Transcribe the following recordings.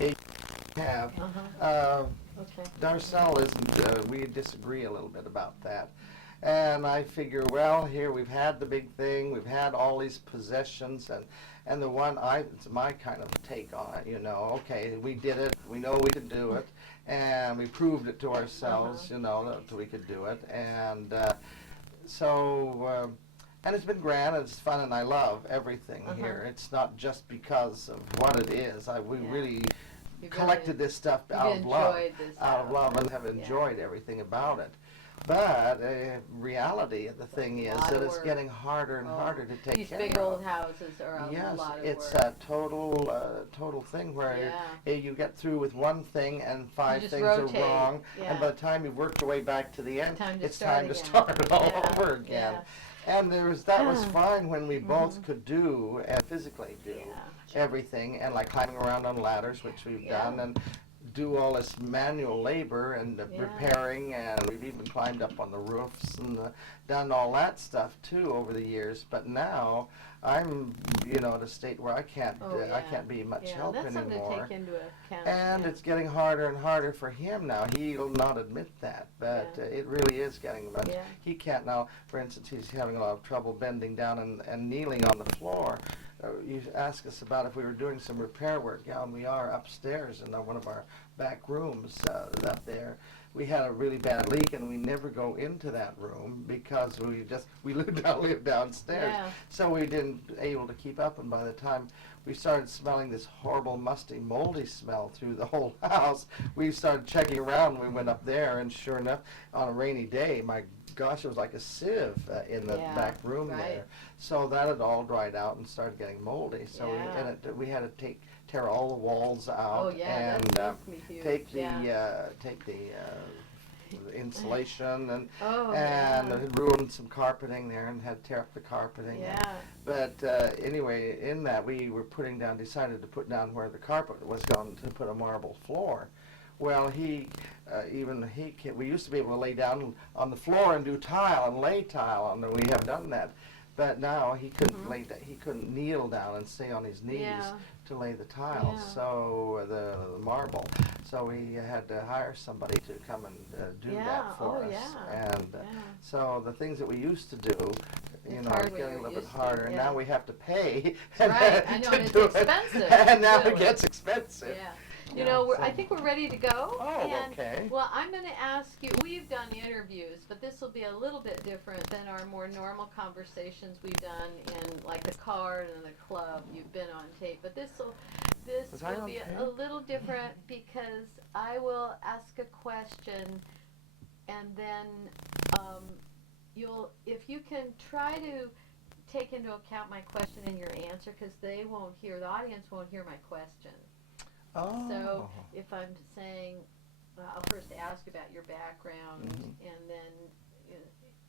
You have. Okay. Darcelle isn't, we disagree a little bit about that. And I figure, well, here we've had the big thing, we've had all these possessions, and the one, it's my kind of take on it, you know, okay, we did it, we know we could do it, and we proved it to ourselves, you know, that we could do it, and and it's been grand, and it's fun, and I love everything here. It's not just because of what it is. We really collected this stuff out of love, and have enjoyed everything about it. But reality of the thing is that it's getting harder and harder to take care of. These big old houses are a lot of work. Yes, it's a total thing where you get through with one thing and five things are wrong, and by the time you've worked your way back to the end, it's time to start it all over again. And that was fine when we both could do and physically do everything, and like climbing around on ladders, which we've done, and do all this manual labor and repairing, and we've even climbed up on the roofs and done all that stuff too over the years. But now I'm, at a state where I can't be much help that's anymore. Something to take into account. And it's getting harder and harder for him now. He'll not admit that, but it really is getting much. He can't now. For instance, he's having a lot of trouble bending down and kneeling on the floor. You asked us about if we were doing some repair work. Yeah, and we are upstairs in one of our back rooms up there. We had a really bad leak, and we never go into that room because we live downstairs. So we didn't able to keep up, and by the time we started smelling this horrible, musty, moldy smell through the whole house, we started checking around, and we went up there, and sure enough, on a rainy day, my gosh, it was like a sieve in the back room there. So that had all dried out and started getting moldy. So we had to tear all the walls out and take the insulation and ruined some carpeting there and had to tear up the carpeting. But anyway, in that we were decided to put down where the carpet was going to put a marble floor. Well, we used to be able to lay down on the floor and do tile and lay tile, and we have done that. But now he couldn't he couldn't kneel down and stay on his knees to lay the tile, so the marble. So we had to hire somebody to come and do that for us. And so the things that we used to do, are getting a little bit harder. And now we have to pay. Right, I know, and it's expensive. And now it gets expensive. I think we're ready to go. Oh, okay. Well, I'm going to ask you, we've done interviews, but this will be a little bit different than our more normal conversations we've done in like the car and the club. You've been on tape, but this will be a little different because I will ask a question, and then if you can try to take into account my question and your answer, because the audience won't hear my question. So if I'm saying, I'll first ask about your background, and then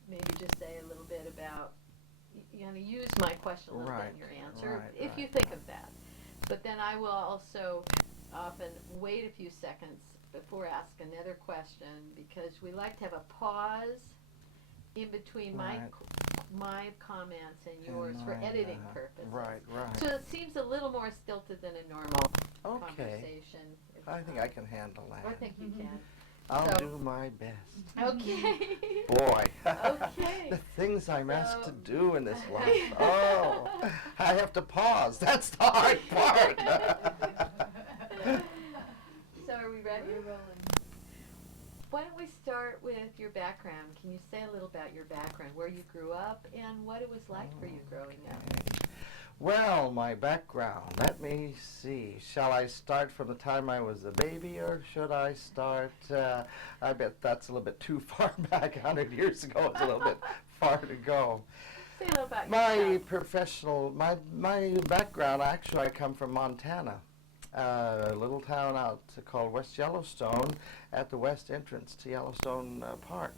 maybe just say a little bit about, use my question a little bit in your answer, if you think of that. But then I will also often wait a few seconds before I ask another question, because we like to have a pause in between my comments and yours for editing purposes. Right. So it seems a little more stilted than a normal conversation. I think I can handle that. I think you can. I'll do my best. Okay. Boy. Okay. The things I'm asked to do in this life. Oh, I have to pause. That's the hard part. So are we ready? We're rolling. Why don't we start with your background? Can you say a little about your background, where you grew up, and what it was like for you growing up? Well, my background, let me see. Shall I start from the time I was a baby, or should I start, I bet that's a little bit too far back, 100 years ago. It's a little bit far to go. Say a little about yourself. My background, actually, I come from Montana. A little town out called West Yellowstone at the west entrance to Yellowstone Park.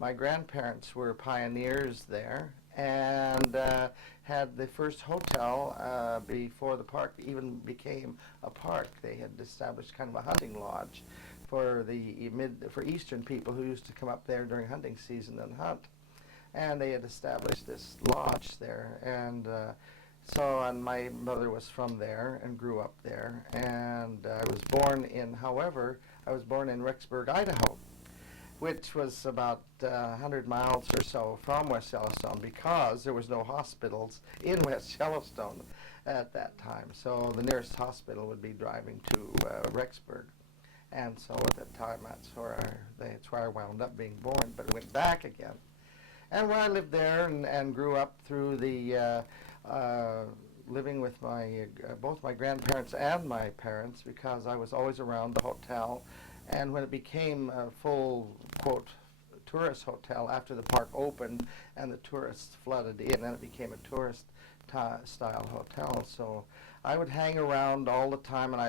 My grandparents were pioneers there and had the first hotel before the park even became a park. They had established kind of a hunting lodge for for eastern people who used to come up there during hunting season and hunt. And they had established this lodge there, and So, and my mother was from there and grew up there, and I was born in, however, I was born in Rexburg, Idaho, which was about 100 miles or so from West Yellowstone, because there was no hospitals in West Yellowstone at that time. So the nearest hospital would be driving to Rexburg. And so at that time, that's where I wound up being born, but went back again. And where I lived there and grew up through the living with both my grandparents and my parents, because I was always around the hotel. And when it became a full, quote, tourist hotel after the park opened and the tourists flooded in, and it became a tourist style hotel. So I would hang around all the time, and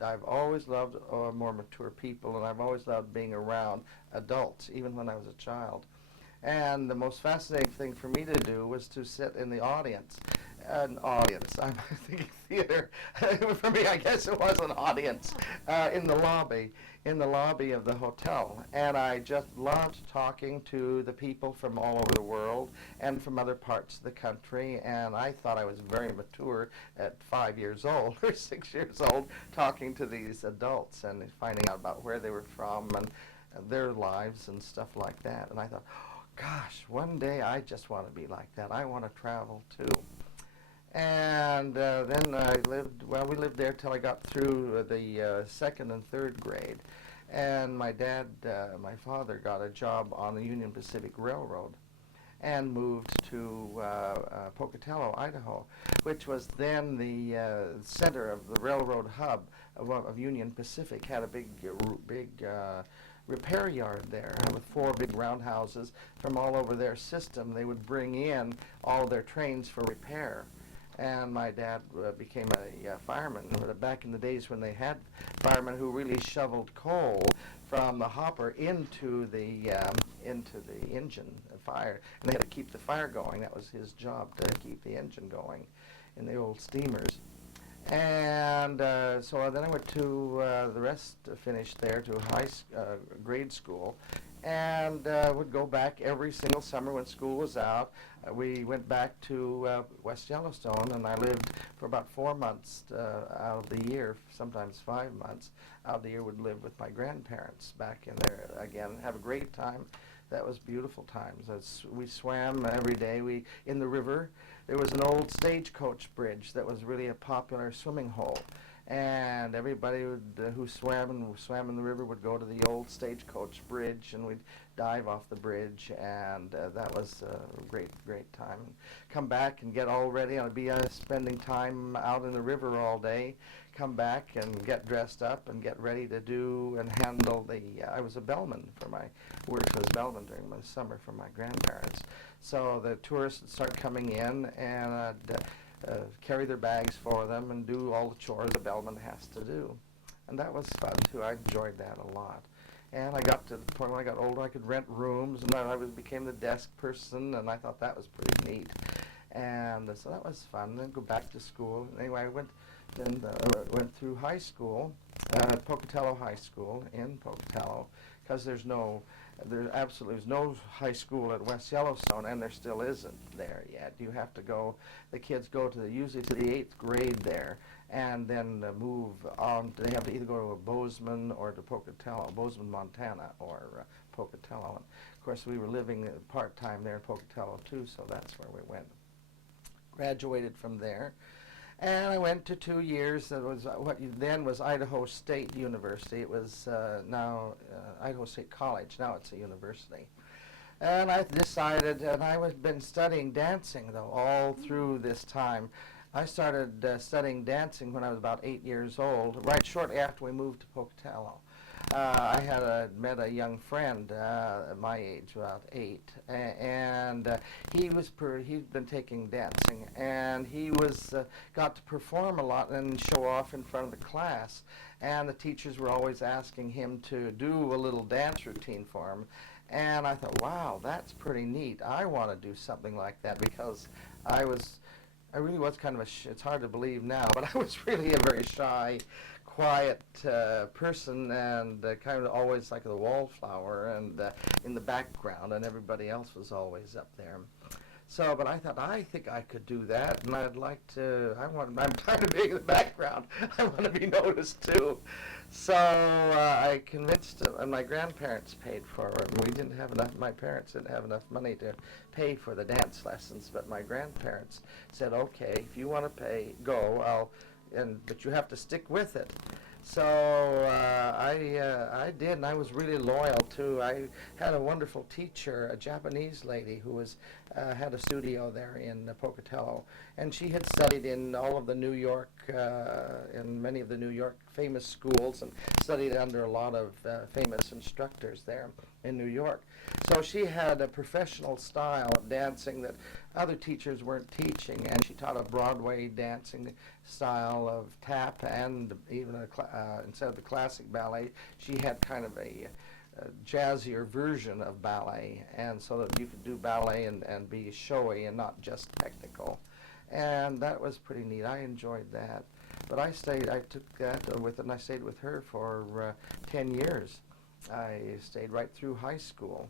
I've always loved more mature people, and I've always loved being around adults, even when I was a child. And the most fascinating thing for me to do was to sit in the audience. An audience, I'm thinking theater. For me, I guess it was an audience in the lobby of the hotel. And I just loved talking to the people from all over the world and from other parts of the country. And I thought I was very mature at 5 years old or 6 years old, talking to these adults and finding out about where they were from and their lives and stuff like that. And I thought, oh, gosh, one day I just want to be like that. I want to travel too. And then we lived there till I got through the second and third grade. And my father got a job on the Union Pacific Railroad and moved to Pocatello, Idaho, which was then the center of the railroad hub of Union Pacific. Had a big repair yard there with 4 big roundhouses from all over their system. They would bring in all their trains for repair. And my dad became a fireman. Back in the days when they had firemen who really shoveled coal from the hopper into the engine fire, and they had to keep the fire going. That was his job, to keep the engine going in the old steamers. And so then I went to the rest finished there to grade school, and would go back every single summer when school was out. We went back to West Yellowstone, and I lived for about 4 months out of the year, sometimes 5 months out of the year. Would live with my grandparents back in there again, have a great time. That was beautiful times. We swam every day. In the river. There was an old stagecoach bridge that was really a popular swimming hole, and everybody who swam in the river would go to the old stagecoach bridge, and we'd dive off the bridge, and that was a great time. Come back and get all ready. I'd be spending time out in the river all day. Come back and get dressed up and get ready to do and handle I was a bellman for my work as bellman during the summer for my grandparents. So the tourists would start coming in, and I'd carry their bags for them and do all the chores a bellman has to do. And that was fun too. I enjoyed that a lot. And I got to the point when I got older, I could rent rooms, and I became the desk person, and I thought that was pretty neat. And so that was fun. Then go back to school. Anyway, I went through high school, Pocatello High School in Pocatello, because there absolutely is no high school at West Yellowstone, and there still isn't there yet. You have to go. The kids go usually to the 8th grade there, and then move on. They have to either go to Bozeman or to Pocatello, Bozeman, Montana, or Pocatello. And of course, we were living part-time there in Pocatello too, so that's where we went. Graduated from there, and I went to 2 years. That was what then was Idaho State University. It was now Idaho State College. Now it's a university. And I decided, and I had been studying dancing though all through this time. I started studying dancing when I was about 8 years old, right shortly after we moved to Pocatello. I had met a young friend at my age, about 8, and he'd been taking dancing, and he got to perform a lot and show off in front of the class, and the teachers were always asking him to do a little dance routine for him, and I thought, wow, that's pretty neat. I want to do something like that, because I really was kind of it's hard to believe now, but I was really a very shy, quiet person, and kind of always like the wallflower and in the background, and everybody else was always up there. So, but I thought, I think I could do that, and I'd like to, I'm tired of being in the background. I want to be noticed too. So I convinced them, and my grandparents paid for it. We didn't have enough, my parents didn't have enough money to pay for the dance lessons, but my grandparents said, okay, if you want to pay, go, but you have to stick with it. So I did, and I was really loyal too. I had a wonderful teacher, a Japanese lady who had a studio there in Pocatello, and she had studied in all of the New York, in many of the New York famous schools, and studied under a lot of famous instructors there in New York. So she had a professional style of dancing that other teachers weren't teaching, and she taught a Broadway dancing style of tap, and even instead of the classic ballet, she had kind of a jazzier version of ballet, and so that you could do ballet and be showy and not just technical. And that was pretty neat. I enjoyed that. But I took that with, and I stayed with her for 10 years. I stayed right through high school.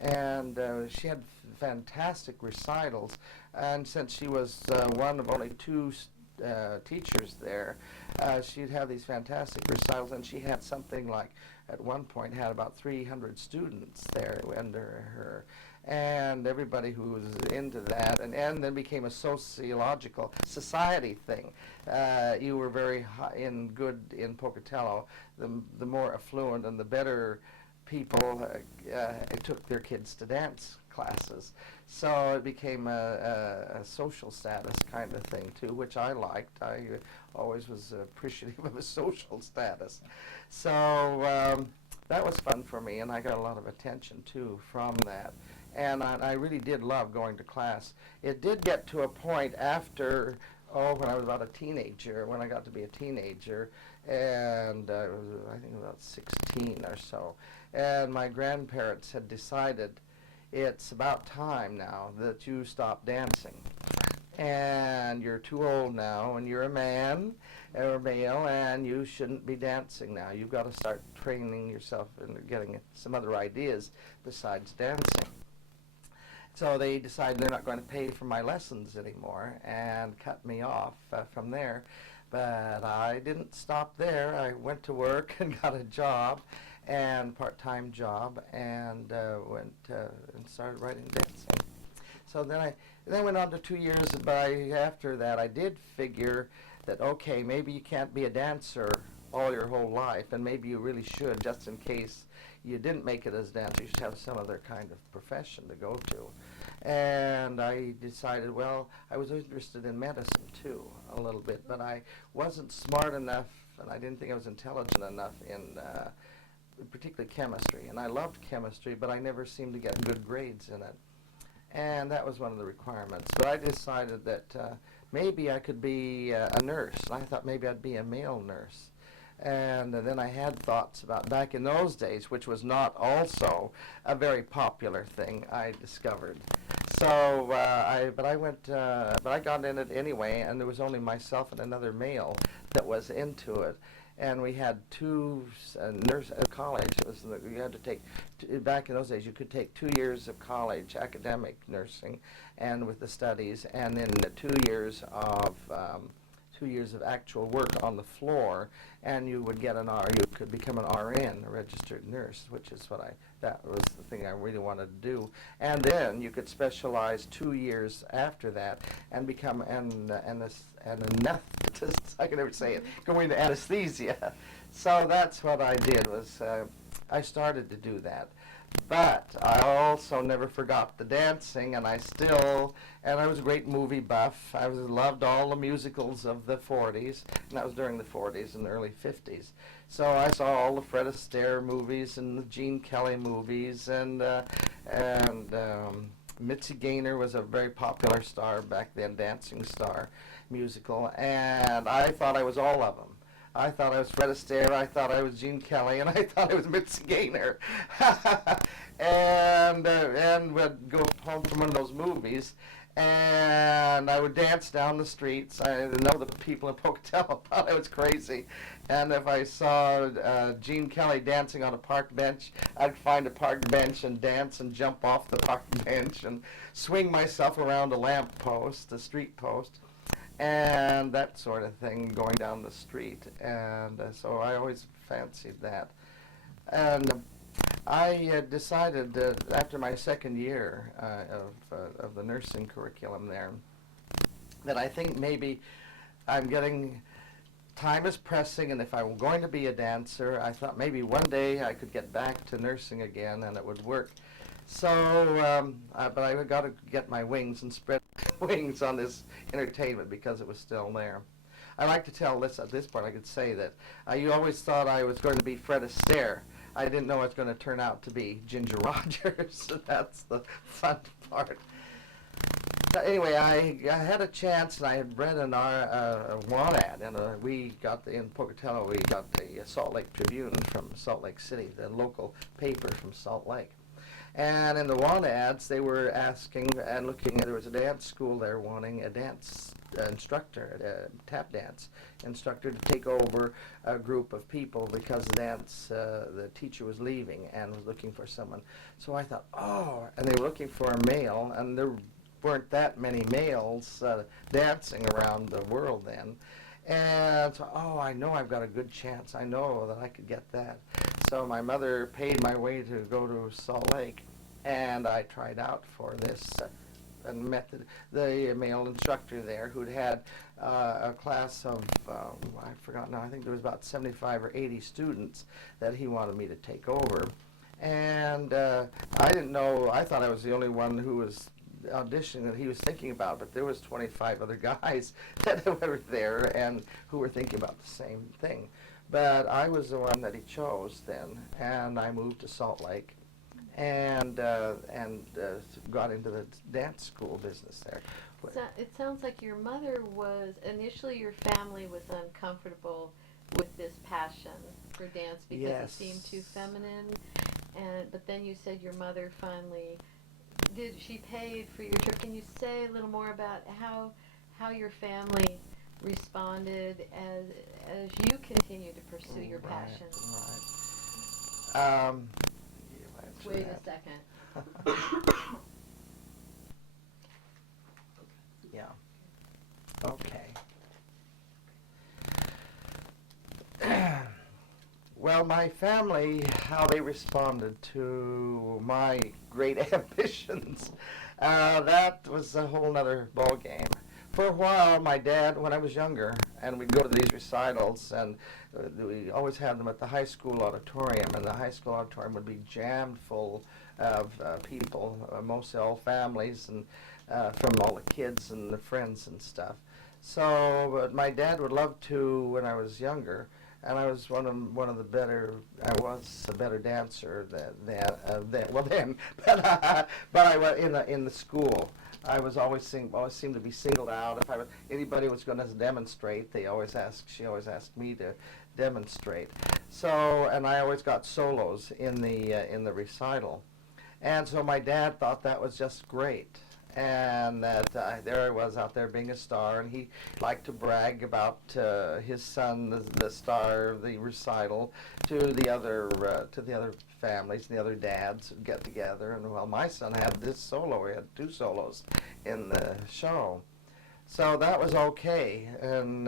And she had fantastic recitals, and since she was one of only two teachers there, she'd have these fantastic recitals, and she had something like, at one point, had about 300 students there under her, and everybody who was into that, and then became a sociological society thing. You were very good in Pocatello. The more affluent and the better people took their kids to dance classes. So it became a social status kind of thing too, which I liked. I always was appreciative of a social status. So that was fun for me, and I got a lot of attention too from that. And I really did love going to class. It did get to a point after, when I was about a teenager, when I got to be a teenager, and I think about 16 or so, and my grandparents had decided it's about time now that you stop dancing. And you're too old now, and you're a man or a male, and you shouldn't be dancing now. You've got to start training yourself and getting some other ideas besides dancing. So they decided they're not going to pay for my lessons anymore and cut me off from there. But I didn't stop there. I went to work and got a job, and part-time job, and went and started writing dancing. So then I went on to 2 years, but after that I did figure that, okay, maybe you can't be a dancer all your whole life, and maybe you really should, just in case you didn't make it as a dancer. You should have some other kind of profession to go to. And I decided, well, I was interested in medicine too, a little bit, but I wasn't smart enough, and I didn't think I was intelligent enough in particularly chemistry. And I loved chemistry, but I never seemed to get good grades in it. And that was one of the requirements. But I decided that maybe I could be a nurse. And I thought maybe I'd be a male nurse. And then I had thoughts about back in those days, which was not also a very popular thing, I discovered. So, but I got in it anyway, and there was only myself and another male that was into it. And we had two college. It was, you had to take, back in those days, you could take 2 years of college, academic nursing, and with the studies, and then 2 years of 2 years of actual work on the floor, and you would get you could become an RN, a registered nurse, which is that was the thing I really wanted to do. And then you could specialize 2 years after that and become an anesthetist. I can never say it. Go into anesthesia. So that's what I did. I started to do that. But I also never forgot the dancing, and I was a great movie buff. I loved all the musicals of the 40s, and that was during the 40s and the early 50s. So I saw all the Fred Astaire movies and the Gene Kelly movies, and Mitzi Gaynor was a very popular star back then, dancing star musical, and I thought I was all of them. I thought I was Fred Astaire, I thought I was Gene Kelly, and I thought I was Mitzi Gaynor. and we'd go home from one of those movies, And I would dance down the streets. I know the people in Pocatello thought I was crazy. And if I saw Gene Kelly dancing on a park bench, I'd find a park bench and dance and jump off the park bench and swing myself around a lamp post, a street post, and that sort of thing going down the street. And so I always fancied that. And I decided after my second year of the nursing curriculum there that I think maybe I'm getting, time is pressing, and if I'm going to be a dancer, I thought maybe one day I could get back to nursing again and it would work. So, but I got to get my wings and spread wings on this entertainment because it was still there. I like to tell this at this point. I could say that you always thought I was going to be Fred Astaire. I didn't know it was going to turn out to be Ginger Rogers. That's the fun part. So anyway, I had a chance, and I had read a want ad, and we got in Pocatello. We got the Salt Lake Tribune from Salt Lake City, the local paper from Salt Lake. And in the want ads, they were asking and looking. There was a dance school there wanting a dance instructor, a tap dance instructor, to take over a group of people because the teacher was leaving and was looking for someone. So I thought, oh, and they were looking for a male, and there weren't that many males dancing around the world then. And so, oh, I know I've got a good chance. I know that I could get that. So my mother paid my way to go to Salt Lake, and I tried out for this and met the male instructor there who'd had a class of, I forgot now, I think there was about 75 or 80 students that he wanted me to take over. And I didn't know, I thought I was the only one who was audition that he was thinking about, but there was 25 other guys that were there and who were thinking about the same thing. But I was the one that he chose then, and I moved to Salt Lake and got into the dance school business there. So it sounds like your mother was, initially your family was uncomfortable with this passion for dance because yes. It seemed too feminine, but then you said your mother finally, she paid for your trip. Can you say a little more about how your family responded as you continued to pursue your passion? Right. Wait a second. Yeah. Okay. Well, my family, how they responded to my great ambitions, that was a whole other ball game. For a while, my dad, when I was younger, and we'd go to these recitals, and we always had them at the high school auditorium, and the high school auditorium would be jammed full of people, mostly all families, and from all the kids and the friends and stuff. So, but my dad would love to, when I was younger, and I was one of the better. I was a better dancer then, but I was in the school. I was always seemed to be singled out. If anybody was going to demonstrate, she always asked me to demonstrate. So, and I always got solos in the recital, and so my dad thought that was just great. And that there I was out there being a star, and he liked to brag about his son, the star of the recital, to the other families, and the other dads would get together. And well, my son had this solo. He had 2 solos in the show, so that was okay. And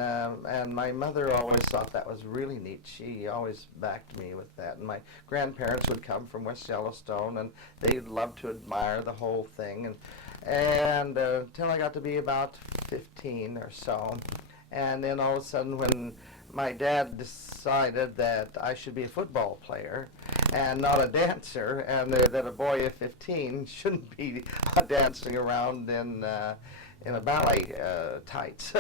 my mother always thought that was really neat. She always backed me with that. And my grandparents would come from West Yellowstone, and they'd love to admire the whole thing. And until I got to be about 15 or so. And then all of a sudden, when my dad decided that I should be a football player and not a dancer, and that a boy of 15 shouldn't be dancing around in a ballet tights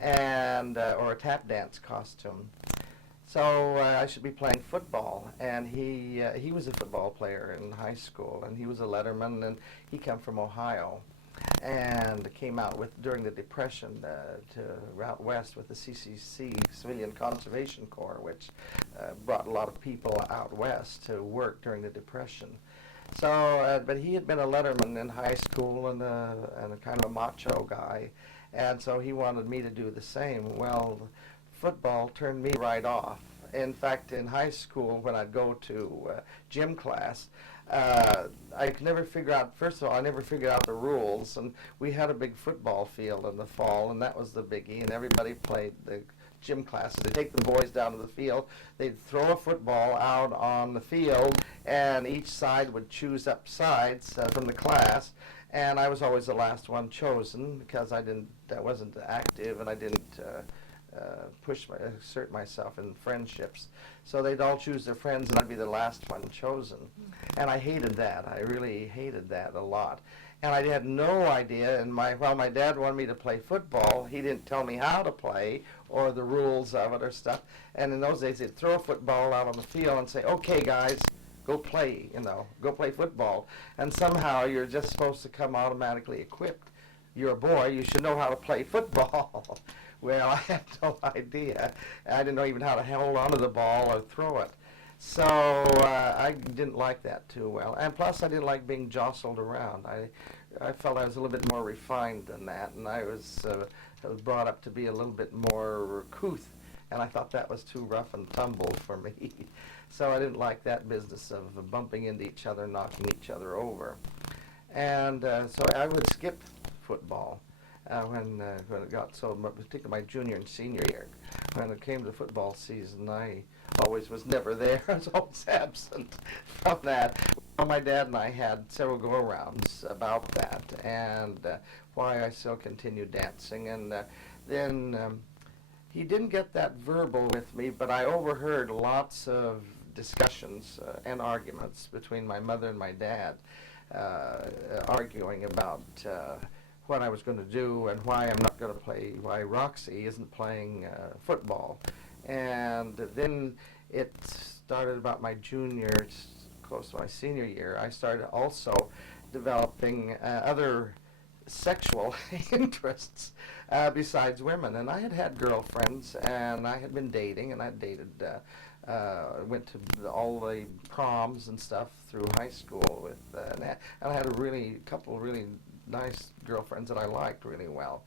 and or a tap dance costume. So I should be playing football, and he was a football player in high school, and he was a letterman, and he came from Ohio, and came out during the Depression to out west with the CCC, Civilian Conservation Corps, which brought a lot of people out west to work during the Depression. So, but he had been a letterman in high school and a kind of a macho guy, and so he wanted me to do the same. Well, football turned me right off. In fact, in high school, when I'd go to gym class, I could never figure out, first of all, I never figured out the rules, and we had a big football field in the fall, and that was the biggie, and everybody played the gym classes. They'd take the boys down to the field, they'd throw a football out on the field, and each side would choose up sides from the class, and I was always the last one chosen because I wasn't active, and I didn't assert myself in friendships. So they'd all choose their friends, and I'd be the last one chosen. And I hated that. I really hated that a lot. And I had no idea, and while my dad wanted me to play football, he didn't tell me how to play or the rules of it or stuff. And in those days, they'd throw a football out on the field and say, okay, guys, go play, go play football. And somehow you're just supposed to come automatically equipped. You're a boy, you should know how to play football. Well, I had no idea. I didn't know even how to hold onto the ball or throw it. So I didn't like that too well. And plus, I didn't like being jostled around. I felt I was a little bit more refined than that, and I was brought up to be a little bit more couth, and I thought that was too rough and tumble for me. So I didn't like that business of bumping into each other, knocking each other over. And so I would skip football. When it got so, particularly my junior and senior year, when it came to football season, I always was never there. I was always absent from that. Well, my dad and I had several go-arounds about that, and why I still continued dancing. And then he didn't get that verbal with me, but I overheard lots of discussions and arguments between my mother and my dad, arguing about what I was going to do and why I'm not going to play, why Roxy isn't playing football. And then it started about my junior, close to my senior year. I started also developing other sexual interests besides women. And I had had girlfriends, and I had been dating, and I dated, went to all the proms and stuff through high school with, and I had a couple really nice girlfriends that I liked really well.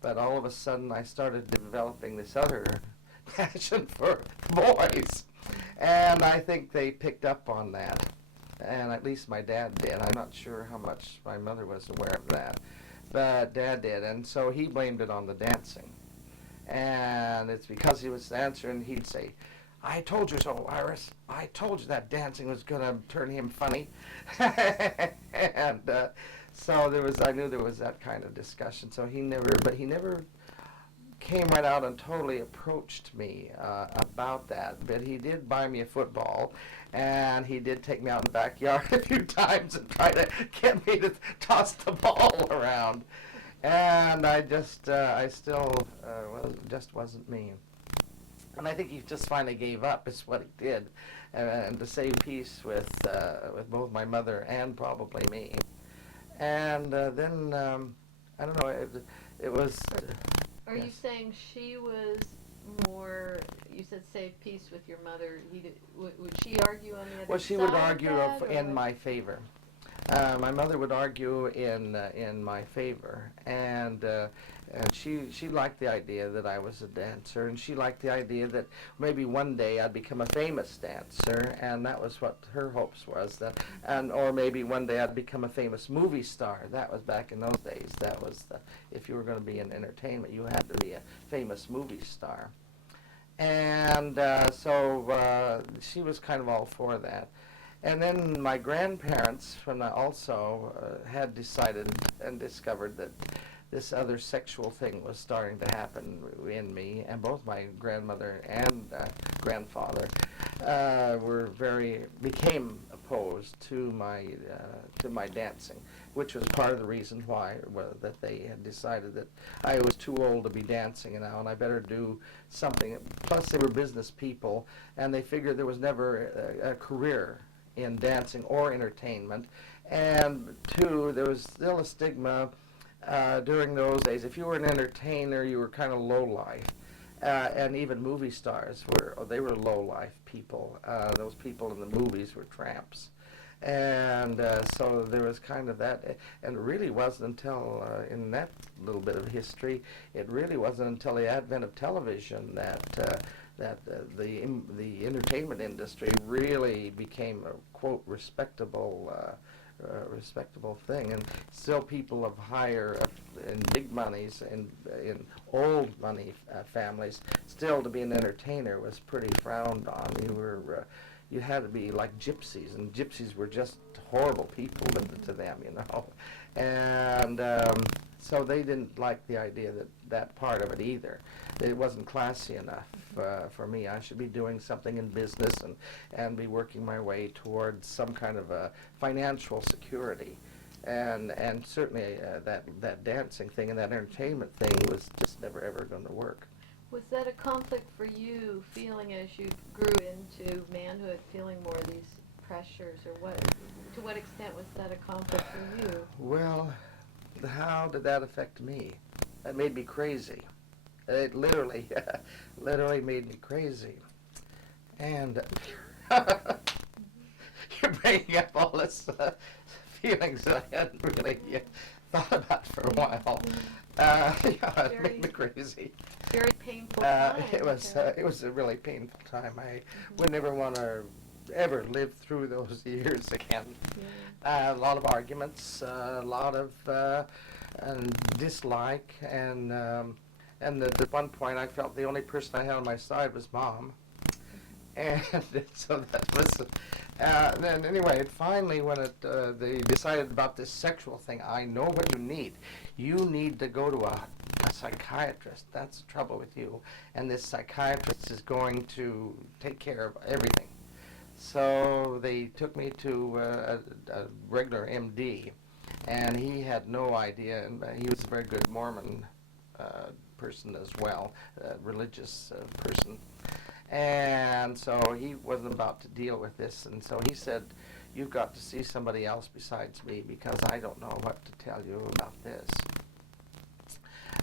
But all of a sudden I started developing this other passion for boys. And I think they picked up on that. And at least my dad did. I'm not sure how much my mother was aware of that. But Dad did. And so he blamed it on the dancing. And it's because he was the dancer, and he'd say, I told you so, Iris. I told you that dancing was going to turn him funny. And so I knew there was that kind of discussion. So he never came right out and totally approached me about that. But he did buy me a football, and he did take me out in the backyard a few times and try to get me to toss the ball around. And I still just wasn't me. And I think he just finally gave up, is what he did, and to save peace with both my mother and probably me. And then, I don't know, it was... Are you saying she was more, you said save peace with your mother, would she argue on the other side? Well, she would argue in my favor. My mother would argue in my favor, and she liked the idea that I was a dancer, and she liked the idea that maybe one day I'd become a famous dancer, and that was what her hopes was, or maybe one day I'd become a famous movie star. That was back in those days. That was if you were going to be in entertainment, you had to be a famous movie star, and so she was kind of all for that. And then my grandparents also had decided and discovered that this other sexual thing was starting to happen in me, and both my grandmother and grandfather became opposed to my dancing, which was part of the reason why that they had decided that I was too old to be dancing now, and I better do something. Plus, they were business people, and they figured there was never a career in dancing or entertainment. And two, there was still a stigma during those days. If you were an entertainer, you were kind of low life. And even movie stars were low life people. Those people in the movies were tramps. And so there was kind of that, and it really wasn't until, in that little bit of history, it really wasn't until the advent of television that the entertainment industry really became a, quote, respectable thing. And still people of higher and big monies and in old money families, still to be an entertainer was pretty frowned on. You had to be like gypsies, and gypsies were just horrible people to them, you know. And so they didn't like the idea that part of it either. It wasn't classy enough for me. I should be doing something in business and be working my way towards some kind of a financial security. And certainly that dancing thing and that entertainment thing was just never ever going to work. Was that a conflict for you, feeling as you grew into manhood, feeling more of these pressures, or to what extent was that a conflict for you? Well, how did that affect me? It made me crazy. It literally made me crazy. And you're bringing up all this feelings that I hadn't really thought about for a while. It made me crazy. Very painful time. It was a really painful time. I would never want to ever live through those years again. Yeah. A lot of arguments, a lot of dislike, and at one point I felt the only person I had on my side was Mom. And so that was, then anyway, finally when they decided about this sexual thing, I know what you need. You need to go to a psychiatrist. That's the trouble with you. And this psychiatrist is going to take care of everything. So they took me to a regular MD, and he had no idea, and he was a very good Mormon person as well, religious person. And so he wasn't about to deal with this, and so he said, "You've got to see somebody else besides me because I don't know what to tell you about this."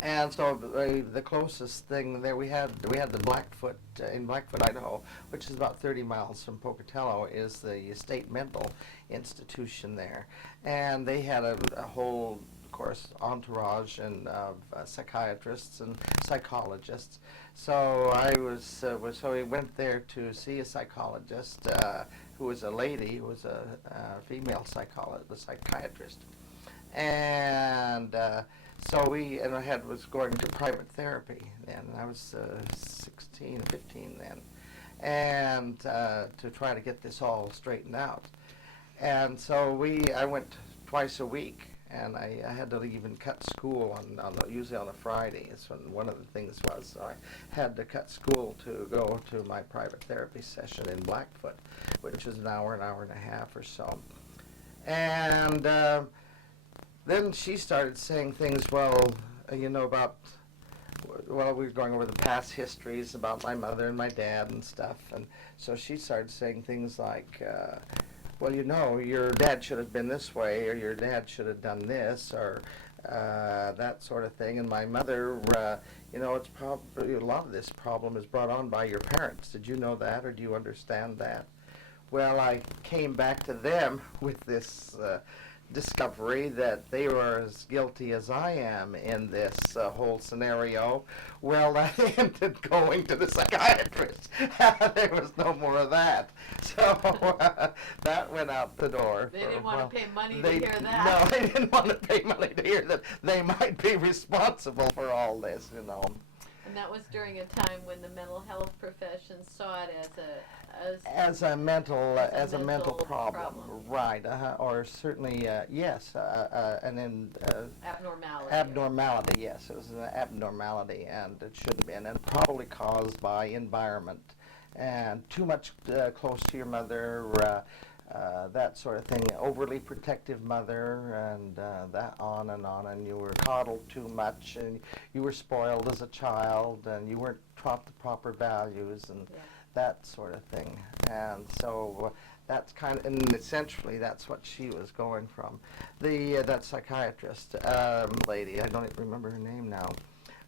And so the closest thing there we had the Blackfoot in Blackfoot, Idaho, which is about 30 miles from Pocatello, is the state mental institution there, and they had a whole, of course, entourage and psychiatrists and psychologists. So so we went there to see a psychologist who was a lady, who was a female psychiatrist, and so I was going to private therapy then. I was 16, 15 then, and to try to get this all straightened out. And so I went twice a week, and I had to even cut school usually on a Friday. That's when one of the things was. So I had to cut school to go to my private therapy session in Blackfoot, which was an hour and a half or so. And then she started saying things, we were going over the past histories about my mother and my dad and stuff, and so she started saying things like, your dad should have been this way, or your dad should have done this, or that sort of thing. And my mother, it's probably a lot of this problem is brought on by your parents. Did you know that, or do you understand that? Well, I came back to them with this discovery that they were as guilty as I am in this whole scenario. Well, I ended going to the psychiatrist. There was no more of that. So that went out the door. They didn't want to pay money to hear that. No, they didn't want to pay money to hear that they might be responsible for all this, And that was during a time when the mental health profession saw it as a mental problem. Right? Or certainly yes, and then abnormality. Yes, it was an abnormality, and it should have been, and probably caused by environment and too much close to your mother. That sort of thing, overly protective mother, and that on, and you were coddled too much, and you were spoiled as a child, and you weren't taught the proper values, and that sort of thing. And so that's and essentially that's what she was going from. That psychiatrist lady, I don't even remember her name now,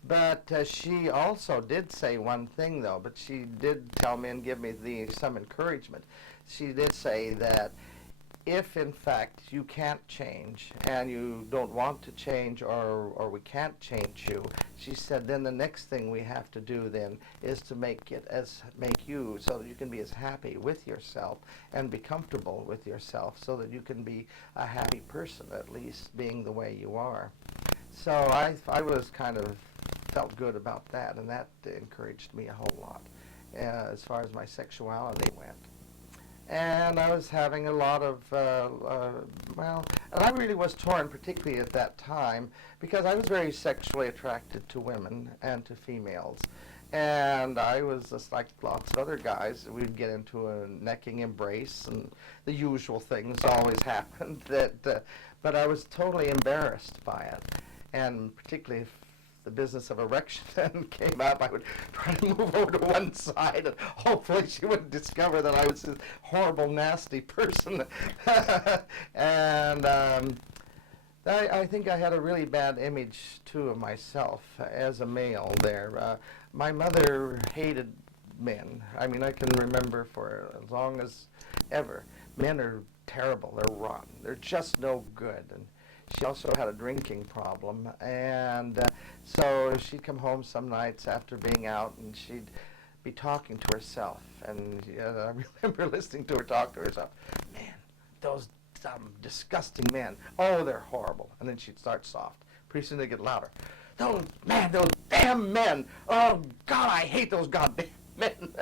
but she also did say one thing though, but she did tell me and give me some encouragement. She did say that if in fact you can't change and you don't want to change, or we can't change you, she said, then the next thing we have to do then is to make you so that you can be as happy with yourself and be comfortable with yourself, so that you can be a happy person, at least being the way you are. So I was kind of felt good about that, and that encouraged me a whole lot as far as my sexuality went. And I was having a lot of, and I really was torn, particularly at that time, because I was very sexually attracted to women and to females. And I was just like lots of other guys. We'd get into a necking embrace, and the usual things always happened. But I was totally embarrassed by it. And particularly if the business of erection came up, I would try to move over to one side, and hopefully she wouldn't discover that I was this horrible, nasty person. And I think I had a really bad image, too, of myself as a male there. My mother hated men. I mean, I can remember for as long as ever, men are terrible, they're rotten, they're just no good. And she also had a drinking problem, and so she'd come home some nights after being out, and she'd be talking to herself. And I remember listening to her talk to herself. Man, those dumb, disgusting men. Oh, they're horrible. And then she'd start soft. Pretty soon they'd get louder. Those damn men. Oh, God, I hate those goddamn men.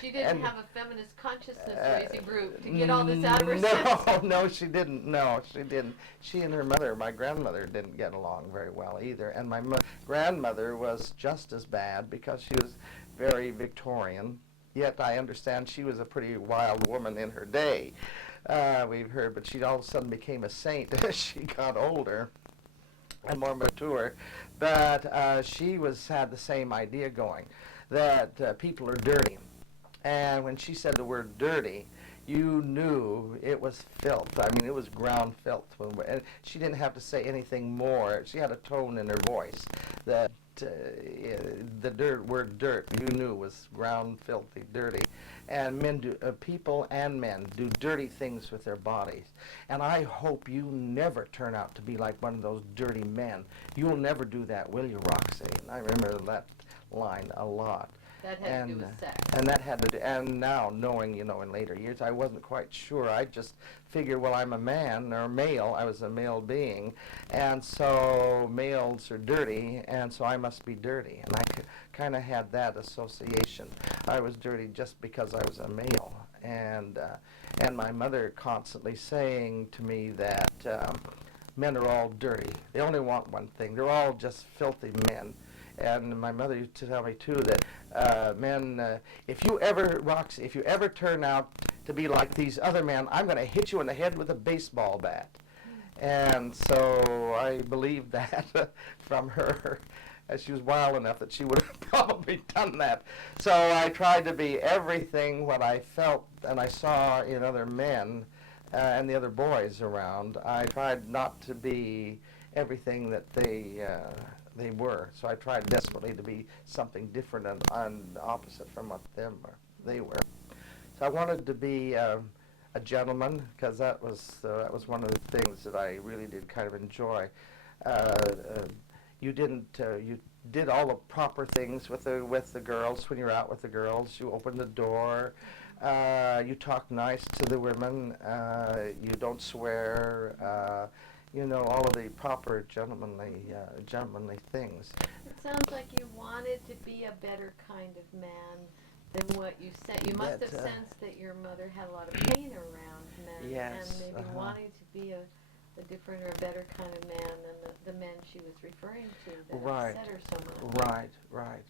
She didn't have a feminist consciousness raising group to get all this out of her system. No, she didn't. No, she didn't. She and her mother, my grandmother, didn't get along very well either. And my grandmother was just as bad because she was very Victorian. Yet I understand she was a pretty wild woman in her day, we've heard. But she all of a sudden became a saint as she got older and more mature. But she had the same idea going, that people are dirty. And when she said the word dirty, you knew it was filth. I mean, it was ground filth. And she didn't have to say anything more. She had a tone in her voice that the word dirt, you knew, was ground filthy, dirty. And people and men do dirty things with their bodies. And I hope you never turn out to be like one of those dirty men. You'll never do that, will you, Roxy? And I remember that line a lot. That had to do with sex. And that had to do, and now knowing, in later years, I wasn't quite sure. I just figured, well, I'm a man, or male. I was a male being, and so males are dirty, and so I must be dirty. And I kind of had that association. I was dirty just because I was a male. And my mother constantly saying to me that men are all dirty. They only want one thing. They're all just filthy men. And my mother used to tell me, too, that men, if you ever turn out to be like these other men, I'm going to hit you in the head with a baseball bat. And so I believed that from her. As she was wild enough that she would have probably done that. So I tried to be everything what I felt and I saw in other men and the other boys around. I tried not to be everything that they were. So I tried desperately to be something different and opposite from what they were. So I wanted to be a gentleman, because that was one of the things that I really did kind of enjoy. You did all the proper things with the girls when you're out with the girls. You opened the door. You talk nice to the women. You don't swear. All of the proper gentlemanly things. It sounds like you wanted to be a better kind of man than what you said. You must have sensed that your mother had a lot of pain around men, yes, and maybe wanting to be a different or a better kind of man than the men she was referring to that upset her so much. Right.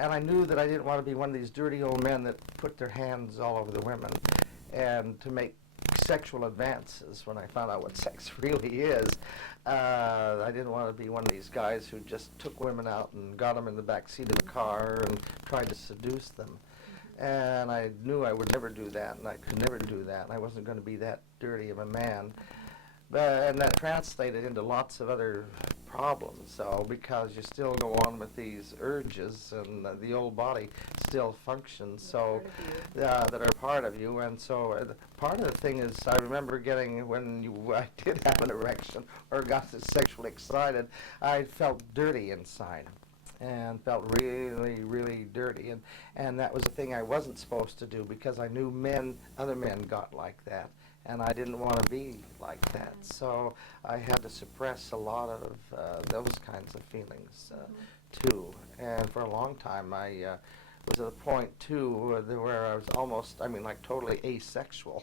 And I knew that I didn't want to be one of these dirty old men that put their hands all over the women and to make sexual advances when I found out what sex really is. I didn't want to be one of these guys who just took women out and got them in the back seat of the car and tried to seduce them. And I knew I would never do that, and I could never do that, and I wasn't going to be that dirty of a man. And that translated into lots of other problem. So because you still go on with these urges, and the old body still functions, so that are part of you. And so part of the thing is, I remember getting, when I did have an erection or got sexually excited, I felt dirty inside and felt really, really dirty. And that was a thing I wasn't supposed to do, because I knew other men got like that. And I didn't want to be like that. So I had to suppress a lot of those kinds of feelings, too. And for a long time, I was at a point, too, where I was almost, like totally asexual.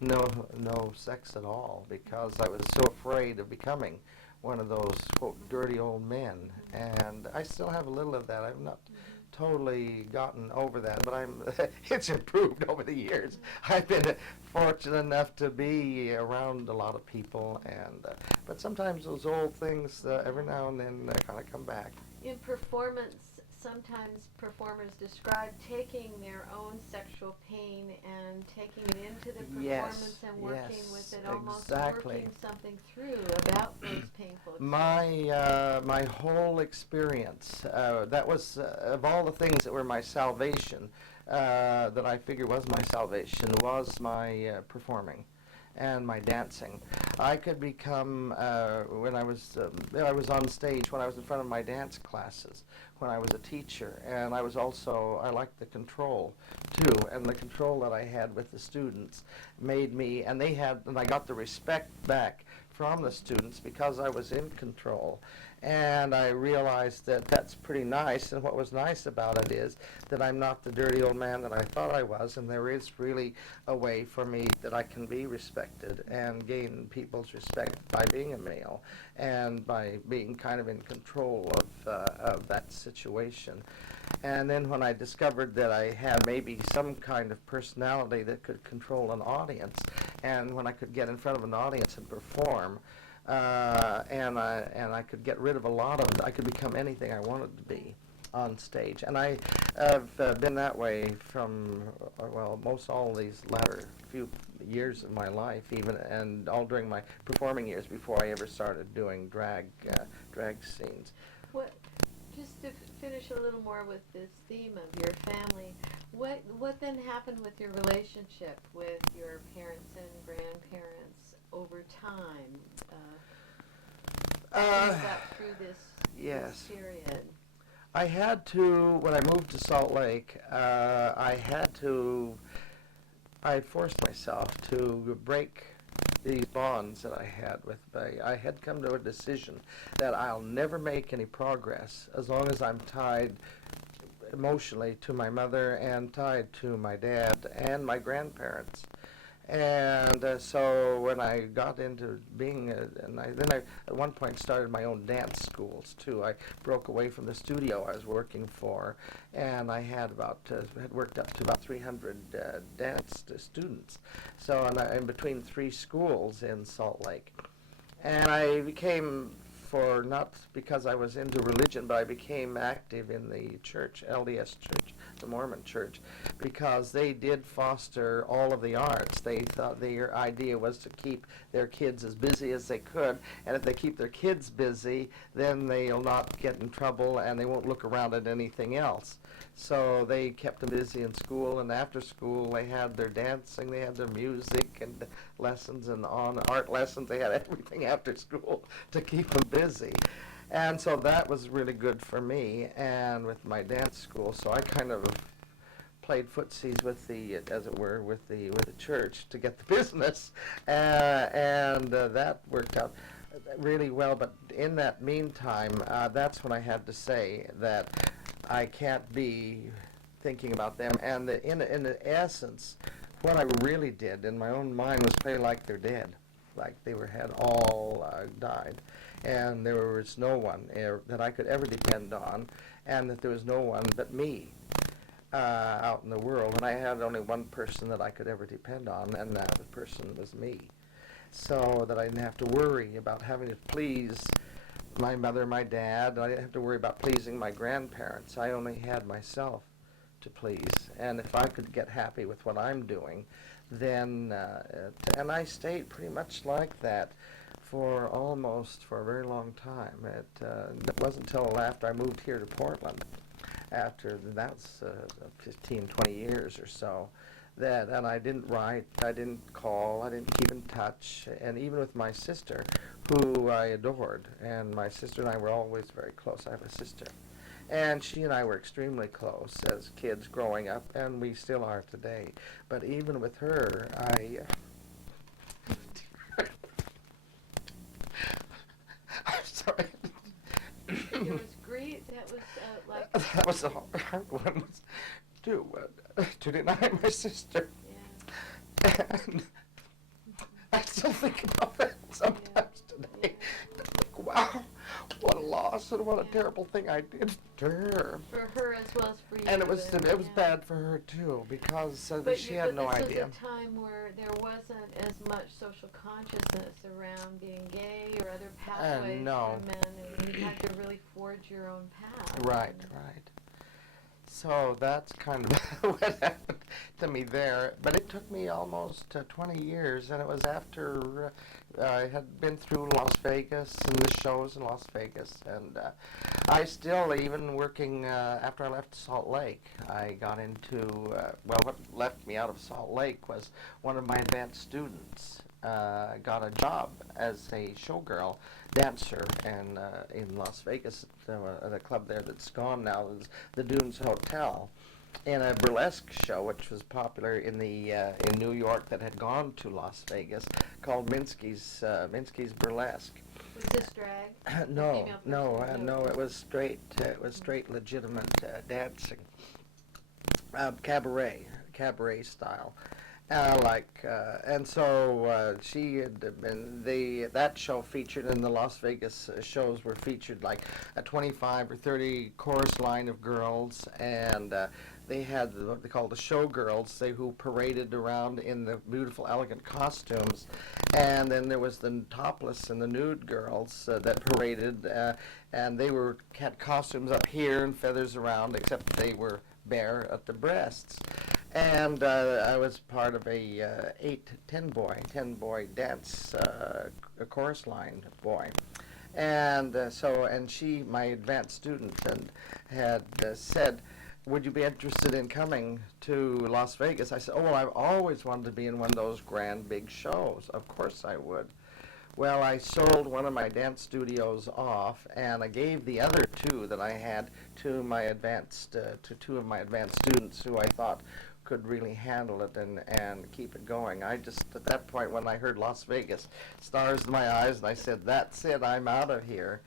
No sex at all, because I was so afraid of becoming one of those, quote, dirty old men. And I still have a little of that. I've not totally gotten over that, but it's improved over the years. I've been fortunate enough to be around a lot of people, and but sometimes those old things, every now and then, kind of come back. In performance, sometimes performers describe taking their own sexual pain and taking it into the performance and working with it, almost working something through about those painful experiences. My whole experience, that was, of all the things that were my salvation, that I figure was my salvation, was my performing and my dancing. I could become, when I was on stage, when I was in front of my dance classes, when I was a teacher, and I liked the control too, and the control that I had with the students made me, and I got the respect back from the students because I was in control. And I realized that that's pretty nice, and what was nice about it is that I'm not the dirty old man that I thought I was, and there is really a way for me that I can be respected and gain people's respect by being a male and by being kind of in control of that situation. And then when I discovered that I had maybe some kind of personality that could control an audience, and when I could get in front of an audience and perform, and I could get rid of a lot of it. I could become anything I wanted to be on stage. And I have been that way from, most all these latter few years of my life, even, and all during my performing years before I ever started doing drag scenes. Just to finish a little more with this theme of your family, what then happened with your relationship with your parents and grandparents over time? How you got through this period? I had to, when I moved to Salt Lake, I forced myself to break these bonds that I had with I had come to a decision that I'll never make any progress as long as I'm tied emotionally to my mother and tied to my dad and my grandparents. And so when I got into being, then I at one point started my own dance schools too. I broke away from the studio I was working for, and I had worked up to about 300 dance students. So in between 3 schools in Salt Lake, and I became, not because I was into religion, but I became active in the church, LDS church, the Mormon church, because they did foster all of the arts. They thought their idea was to keep their kids as busy as they could, and if they keep their kids busy, then they'll not get in trouble and they won't look around at anything else. So they kept them busy in school, and after school they had their dancing, they had their music and lessons and art lessons. They had everything after school to keep them busy. And so that was really good for me and with my dance school. So I kind of played footsies with as it were, with the church to get the business, and that worked out really well. But in that meantime, that's when I had to say that I can't be thinking about them. And in the essence, what I really did in my own mind was play like they're dead, like they had all died, and there was no one that I could ever depend on, and that there was no one but me out in the world, and I had only one person that I could ever depend on, and that person was me. So that I didn't have to worry about having to please my mother, my dad. I didn't have to worry about pleasing my grandparents. I only had myself to please, and if I could get happy with what I'm doing, then and I stayed pretty much like that for a very long time. It wasn't until after I moved here to Portland, after that was 15, 20 years or so, and I didn't write, I didn't call, I didn't keep in touch, and even with my sister, who I adored, and my sister and I were always very close. I have a sister. And she and I were extremely close as kids growing up, and we still are today. But even with her, I'm sorry. It was great. That was like... That was a hard one, to deny my sister. Yeah. And I still think about it sometimes today. Like, wow, what a loss and what a terrible thing I did to her. For her as well as for you. And it was bad for her too, because she had no idea. But this was a time where there wasn't as much social consciousness around being gay or other pathways no. for men, and you had to really forge your own path. Right. So that's kind of what happened to me there. But it took me almost 20 years, and it was after I had been through Las Vegas and the shows in Las Vegas. And I still, even working after I left Salt Lake, I got into, what left me out of Salt Lake was one of my advanced students got a job as a showgirl dancer in Las Vegas at a club there that's gone now, the Dunes Hotel, in a burlesque show which was popular in New York that had gone to Las Vegas, called Minsky's Burlesque. Was this drag? No, it was straight. It was straight, legitimate dancing, cabaret style. And so she had been, that show featured, in the Las Vegas shows were featured like a 25 or 30 chorus line of girls, and they had what they called the showgirls, who paraded around in the beautiful, elegant costumes, and then there was the topless and the nude girls that paraded, and they had costumes up here and feathers around, except they were bare at the breasts. And I was part of a 10 boy dance, a chorus line boy. And she, my advanced student, had said, would you be interested in coming to Las Vegas? I said, oh, well, I've always wanted to be in one of those grand big shows. Of course I would. Well, I sold one of my dance studios off, and I gave the other two that I had to two of my advanced students who I thought could really handle it and keep it going. I just, at that point, when I heard Las Vegas, stars in my eyes, and I said, that's it, I'm out of here.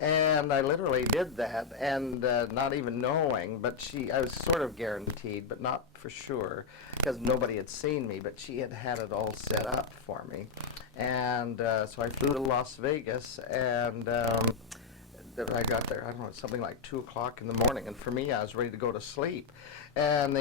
And I literally did that, and not even knowing, but I was sort of guaranteed, but not for sure, because nobody had seen me, but she had it all set up for me. And so I flew to Las Vegas, and I got there, I don't know, something like 2 o'clock in the morning, and for me, I was ready to go to sleep. And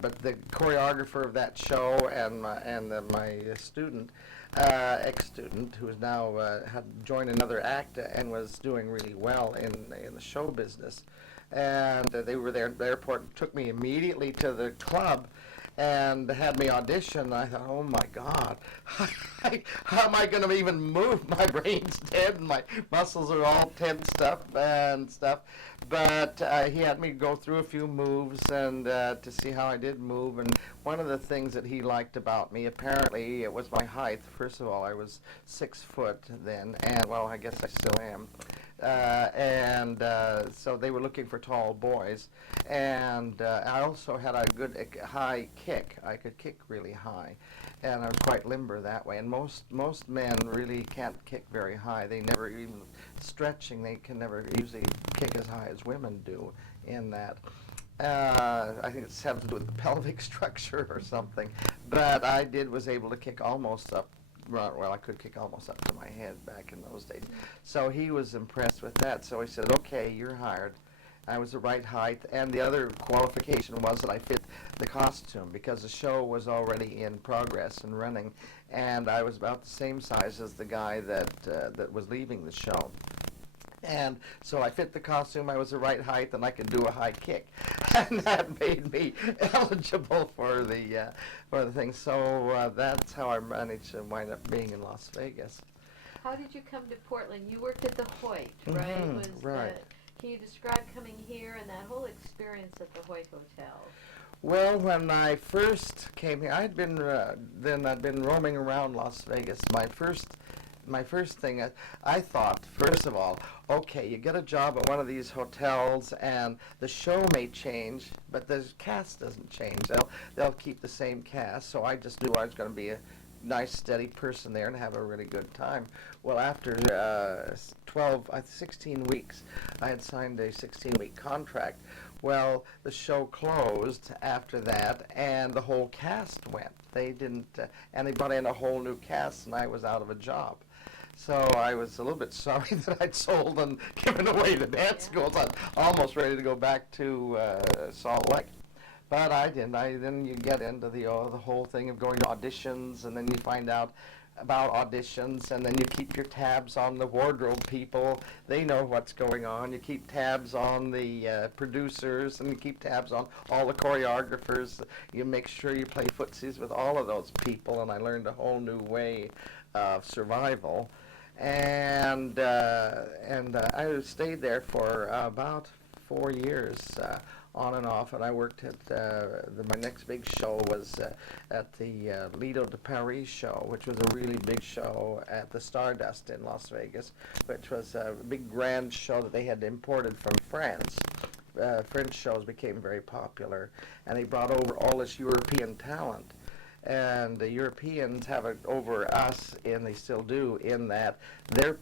but the choreographer of that show and my student, ex-student, who is now had joined another act and was doing really well in the show business, and they were there at the airport and took me immediately to the club and had me audition. I thought, oh my God, how am I going to even move? My brain's dead and my muscles are all tense and stuff. But he had me go through a few moves and to see how I did move. And one of the things that he liked about me, apparently, it was my height. First of all, I was 6 foot then, and well, I guess I still am. So they were looking for tall boys, and I also had a good high kick. I could kick really high, and I was quite limber that way. And most men really can't kick very high. They never, even stretching, they can never usually kick as high as women do in that. I think it's having to do with the pelvic structure or something. But I was able to kick almost up. Well, I could kick almost up to my head back in those days. So he was impressed with that. So he said, okay, you're hired. I was the right height. And the other qualification was that I fit the costume, because the show was already in progress and running. And I was about the same size as the guy that was leaving the show. And so I fit the costume, I was the right height, and I could do a high kick. And that made me eligible for the thing. So that's how I managed to wind up being in Las Vegas. how did you come to Portland? You worked at the Hoyt, right? Right. Can you describe coming here and that whole experience at the Hoyt Hotel? Well, when I first came here, I'd been roaming around Las Vegas. My first thing, I thought, first of all, okay, you get a job at one of these hotels, and the show may change, but the cast doesn't change. They'll keep the same cast. So I just knew I was going to be a nice, steady person there and have a really good time. Well, after 16 weeks, I had signed a 16-week contract. Well, the show closed after that, and the whole cast went. They didn't, and they brought in a whole new cast, and I was out of a job. So I was a little bit sorry that I'd sold and given away the dance schools. I'm almost ready to go back to Salt Lake. But I didn't. Then you get into the whole thing of going to auditions, and then you find out about auditions, and then you keep your tabs on the wardrobe people. They know what's going on. You keep tabs on the producers, and you keep tabs on all the choreographers. You make sure you play footsies with all of those people, and I learned a whole new way of survival. And I stayed there for about 4 years. On and off, and I worked at my next big show was at the Lido de Paris show, which was a really big show at the Stardust in Las Vegas, which was a big grand show that they had imported from France. French shows became very popular, and they brought over all this European talent. And the Europeans have it over us, and they still do, in that their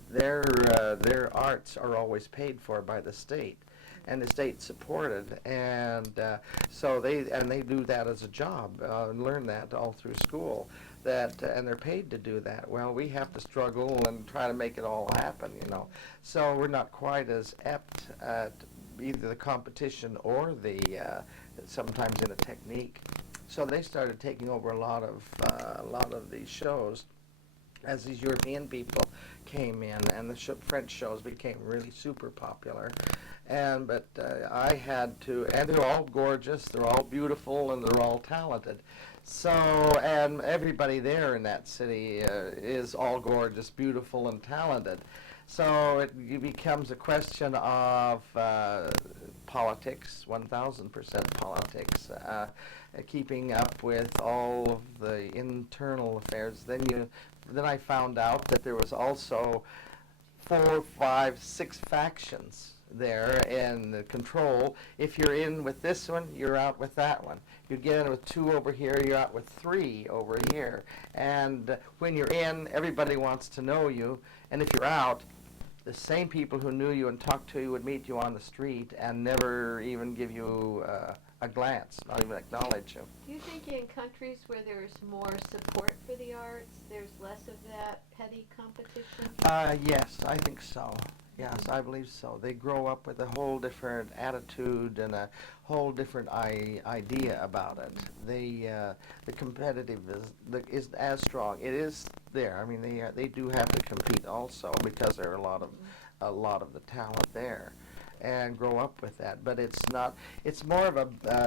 arts are always paid for by the state. And the state supported, and so they do that as a job, and learn that all through school. And they're paid to do that. Well, we have to struggle and try to make it all happen, So we're not quite as apt at either the competition or the sometimes in the technique. So they started taking over a lot of these shows as these European people came in, and the French shows became really super popular. But I had to, and they're all gorgeous, they're all beautiful, and they're all talented. So, and everybody there in that city is all gorgeous, beautiful, and talented. So it becomes a question of politics, 1,000% politics, keeping up with all of the internal affairs. Then I found out that there was also 4, 5, 6 factions there in the control. If you're in with this one, you're out with that one. You get in with 2 over here, you're out with 3 over here. And when you're in, everybody wants to know you. And if you're out, the same people who knew you and talked to you would meet you on the street and never even give you a glance, not even acknowledge you. Do you think in countries where there's more support for the arts, there's less of that petty competition? Yes, I think so. Yes, I believe so. They grow up with a whole different attitude and a whole different idea about it. The competitive is as strong. It is there. I mean, they do have to compete also because there are a lot of the talent there, and grow up with that. But it's not. It's more of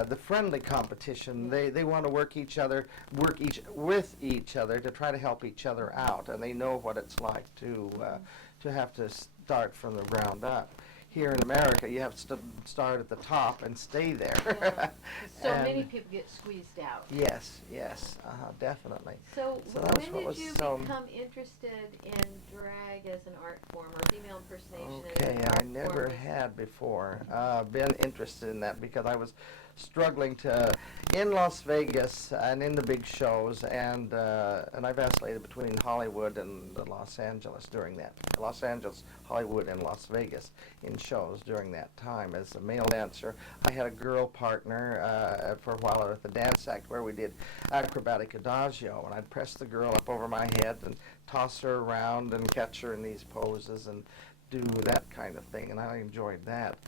the friendly competition. They want to work with each other to try to help each other out, and they know what it's like to have to start from the ground up. Here in America, you have to start at the top and stay there. Yeah. So many people get squeezed out. Yes, definitely. So that's when did you become interested in drag as an art form, or female impersonation as an art I never had before been interested in that, because I was struggling in Las Vegas and in the big shows, and I vacillated between Hollywood and Los Angeles during that. Los Angeles, Hollywood, and Las Vegas in shows during that time. As a male dancer, I had a girl partner for a while at the dance act where we did acrobatic adagio, and I'd press the girl up over my head and toss her around and catch her in these poses and do that kind of thing, and I enjoyed that.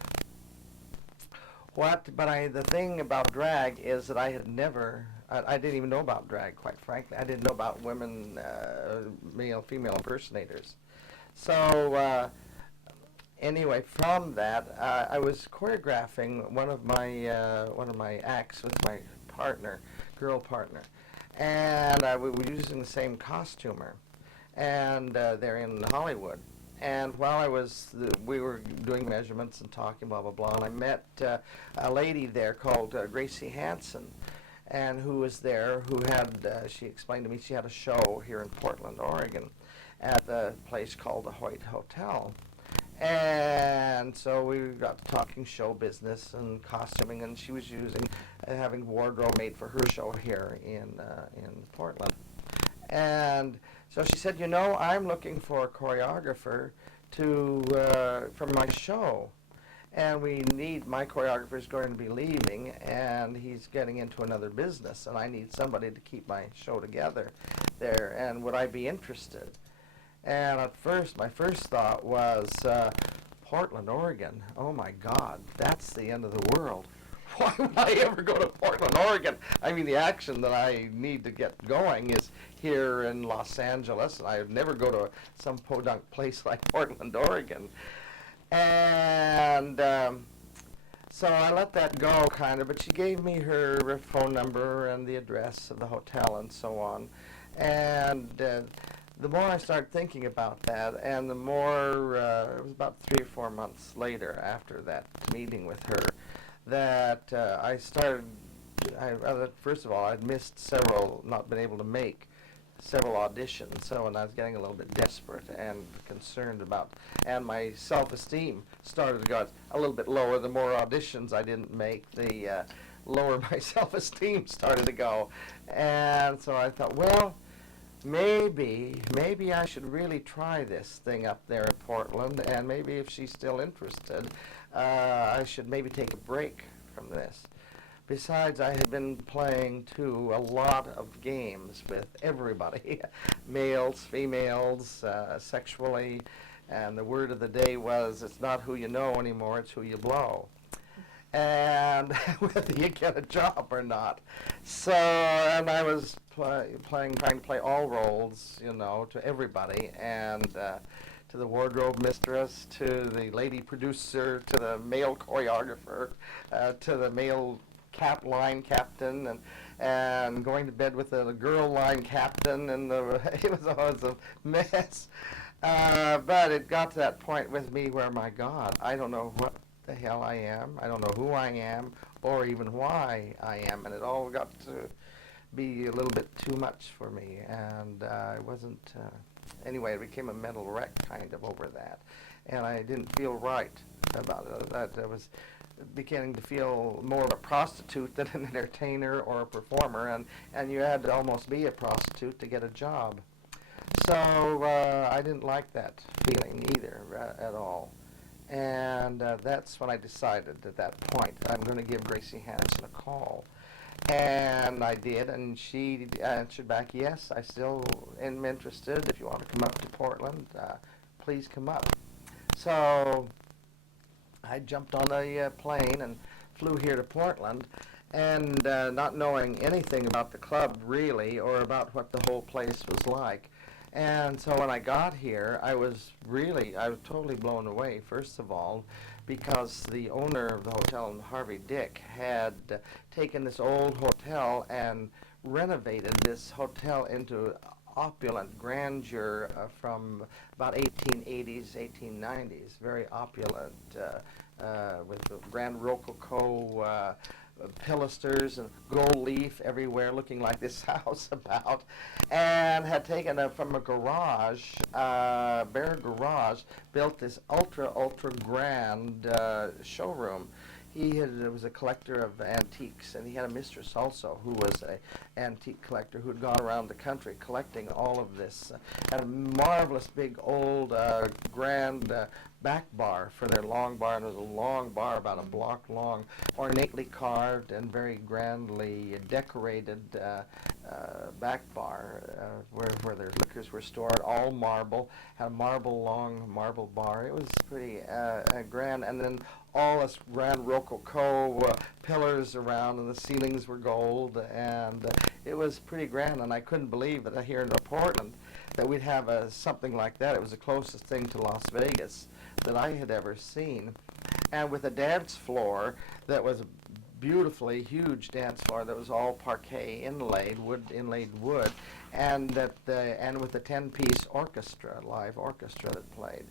But the thing about drag is that I didn't even know about drag, quite frankly. I didn't know about women, female impersonators. So anyway, from that, I was choreographing one of my acts with my girl partner, and we were using the same costumer. and they're in Hollywood. And while we were doing measurements and talking, blah, blah, blah, and I met a lady there called Gracie Hansen, and who was there, who had, she explained to me, she had a show here in Portland, Oregon, at a place called the Hoyt Hotel. And so we got to talking show business and costuming, and she was having wardrobe made for her show here in Portland. And so she said, you know, I'm looking for a choreographer for my show. And my choreographer's going to be leaving, and he's getting into another business, and I need somebody to keep my show together there, and would I be interested? And at first, my first thought was, Portland, Oregon, oh my God, that's the end of the world. Why would I ever go to Portland, Oregon? I mean, the action that I need to get going is here in Los Angeles, and I would never go to some podunk place like Portland, Oregon. And so I let that go, kind of, but she gave me her phone number and the address of the hotel and so on. And the more I started thinking about that, and the more, it was about 3 or 4 months later after that meeting with her, that I started, first of all, I'd not been able to make several auditions, so and I was getting a little bit desperate and concerned about, and my self-esteem started to go a little bit lower. The more auditions I didn't make, the lower my self-esteem started to go. And so I thought, well, maybe I should really try this thing up there in Portland, and maybe if she's still interested, I should maybe take a break from this. Besides, I had been playing, too, a lot of games with everybody, males, females, sexually, and the word of the day was, it's not who you know anymore, it's who you blow. And whether you get a job or not. So, and I was trying to play all roles, you know, to everybody, and to the wardrobe mistress, to the lady producer, to the male choreographer, to the male line captain, and going to bed with the girl line captain, and it was always a mess. But it got to that point with me where, my God, I don't know what the hell I am. I don't know who I am, or even why I am, and it all got to be a little bit too much for me, and I wasn't. Anyway, it became a mental wreck kind of over that, and I didn't feel right about it. I was beginning to feel more of a prostitute than an entertainer or a performer, and you had to almost be a prostitute to get a job. So I didn't like that feeling either at all. And that's when I decided at that point I'm going to give Gracie Hansen a call. And I did, and she answered back, yes, I still am interested. If you want to come up to Portland, please come up. So I jumped on a plane and flew here to Portland, and not knowing anything about the club really, or about what the whole place was like. And so when I got here, I was totally blown away, first of all, because the owner of the hotel, Harvey Dick, had taken this old hotel and renovated this hotel into opulent grandeur from about 1880s, 1890s, very opulent, with the Grand Rococo pilasters and gold leaf everywhere, looking like this house about, and had taken from a garage, bare garage, built this ultra grand showroom. He was a collector of antiques, and he had a mistress also who was an antique collector who had gone around the country collecting all of this. Had a marvelous big old grand back bar for their long bar, and it was a long bar about a block long, ornately carved and very grandly decorated back bar where their liquors were stored, all marble, had a long marble bar. It was pretty grand, and then all this Grand Rococo pillars around, and the ceilings were gold, and it was pretty grand, and I couldn't believe that here in Portland that we'd have something like that. It was the closest thing to Las Vegas that I had ever seen, and with a dance floor that was beautifully huge dance floor that was all parquet inlaid wood, and with a 10-piece orchestra, live orchestra that played.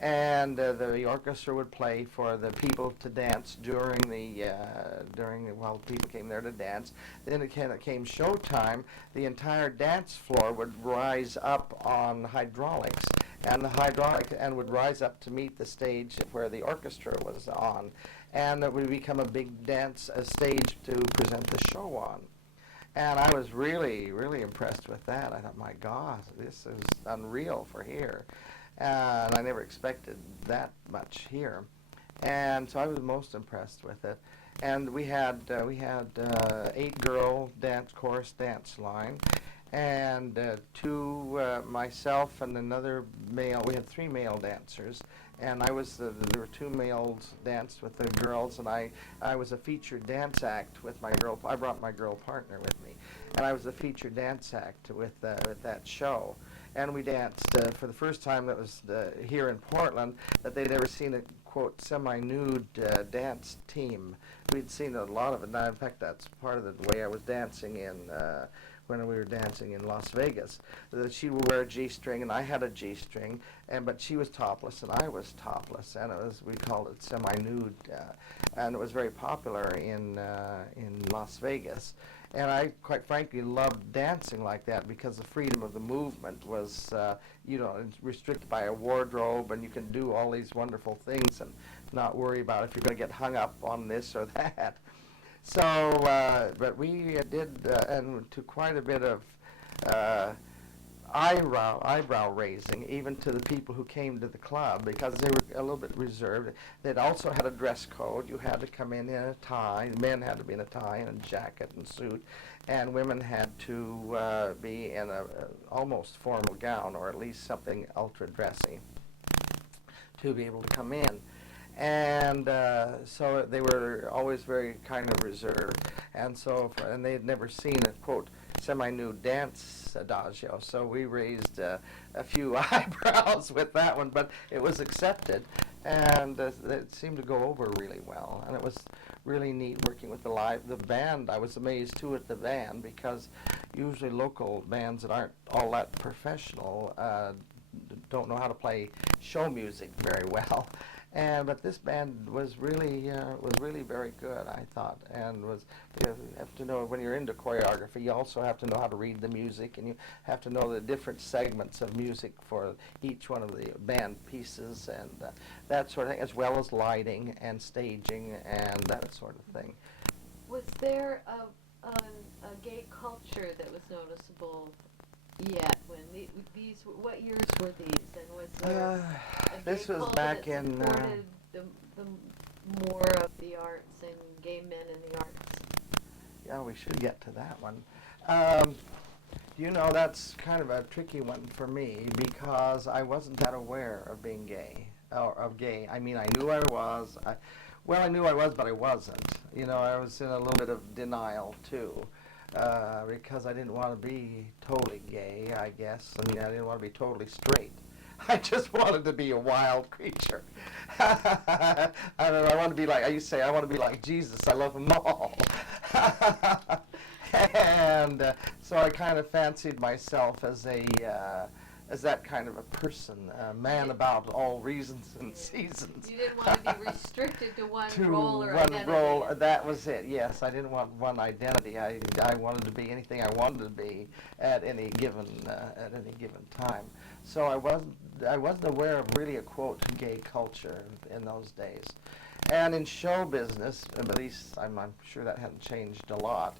And the orchestra would play for the people to dance while people came there to dance. Then it came showtime. The entire dance floor would rise up on hydraulics, and would rise up to meet the stage where the orchestra was on, and it would become a big stage to present the show on. And I was really, really impressed with that. I thought, my God, this is unreal for here. And I never expected that much here. And so I was most impressed with it. And we had 8-girl chorus dance line, and myself and another male. We had 3 male dancers, and there were 2 males danced with the girls, and I was a featured dance act with my girl. I brought my girl partner with me, and I was a featured dance act with that show. And we danced for the first time. That was here in Portland, that they'd ever seen a, quote, semi-nude dance team. We'd seen a lot of it. Now, in fact, that's part of the way I was dancing when we were dancing in Las Vegas. She would wear a G-string, and I had a G-string, but she was topless, and I was topless, and we called it semi-nude, and it was very popular in Las Vegas. And I, quite frankly, loved dancing like that because the freedom of the movement was, restricted by a wardrobe, and you can do all these wonderful things and not worry about if you're going to get hung up on this or that. So, but we did, and to quite a bit of eyebrow raising, even to the people who came to the club, because they were a little bit reserved. They'd also had a dress code. You had to come in a tie. The men had to be in a tie and a jacket and suit, and women had to be in a almost formal gown, or at least something ultra dressy, to be able to come in. And so they were always very kind of reserved, and they had never seen a, quote, semi-nude dance adagio, so we raised a few eyebrows with that one, but it was accepted, and it seemed to go over really well, and it was really neat working with the band. I was amazed too at the band, because usually local bands that aren't all that professional don't know how to play show music very well. But this band was really very good, I thought, and you have to know, when you're into choreography, you also have to know how to read the music, and you have to know the different segments of music for each one of the band pieces, and that sort of thing, as well as lighting and staging and that sort of thing. Was there a gay culture that was noticeable yet? When what years were these, and was there this was back in the more of the arts and gay men in the arts? Yeah, we should get to that one. That's kind of a tricky one for me, because I wasn't that aware of being gay, or of gay. I mean, I knew I was. I knew I was, but I wasn't. I was in a little bit of denial too. Because I didn't want to be totally gay, I guess. I didn't want to be totally straight. I just wanted to be a wild creature. I want to be like, I used to say, I want to be like Jesus. I love them all. And so I kind of fancied myself as that kind of a person, a man about all reasons and seasons. You didn't want to be restricted to one role or identity. Role, that was it, yes. I didn't want one identity. I wanted to be anything I wanted to be at any given time. So I wasn't aware of really a, quote, gay culture in those days. And in show business, at least I'm sure that hadn't changed a lot,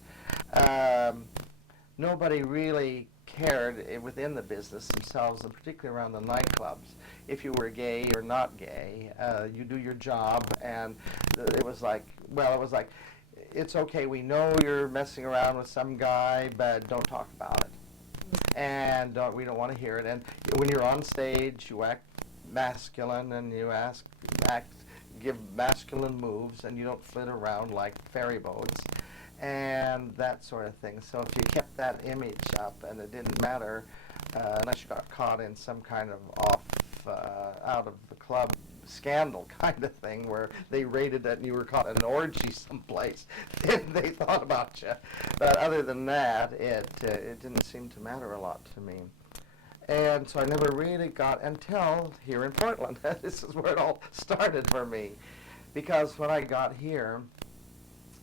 nobody really cared within the business themselves, and particularly around the nightclubs, if you were gay or not gay. You do your job, and it was like, it's okay, we know you're messing around with some guy, but don't talk about it. And we don't want to hear it. And when you're on stage, you act masculine, and you give masculine moves, and you don't flit around like ferry boats, and that sort of thing. So if you kept that image up, and it didn't matter unless you got caught in some kind of out of the club scandal kind of thing where they raided it and you were caught in an orgy someplace, then they thought about you. But other than that, it didn't seem to matter a lot to me. And so I never really got until here in Portland. This is where it all started for me. Because when I got here,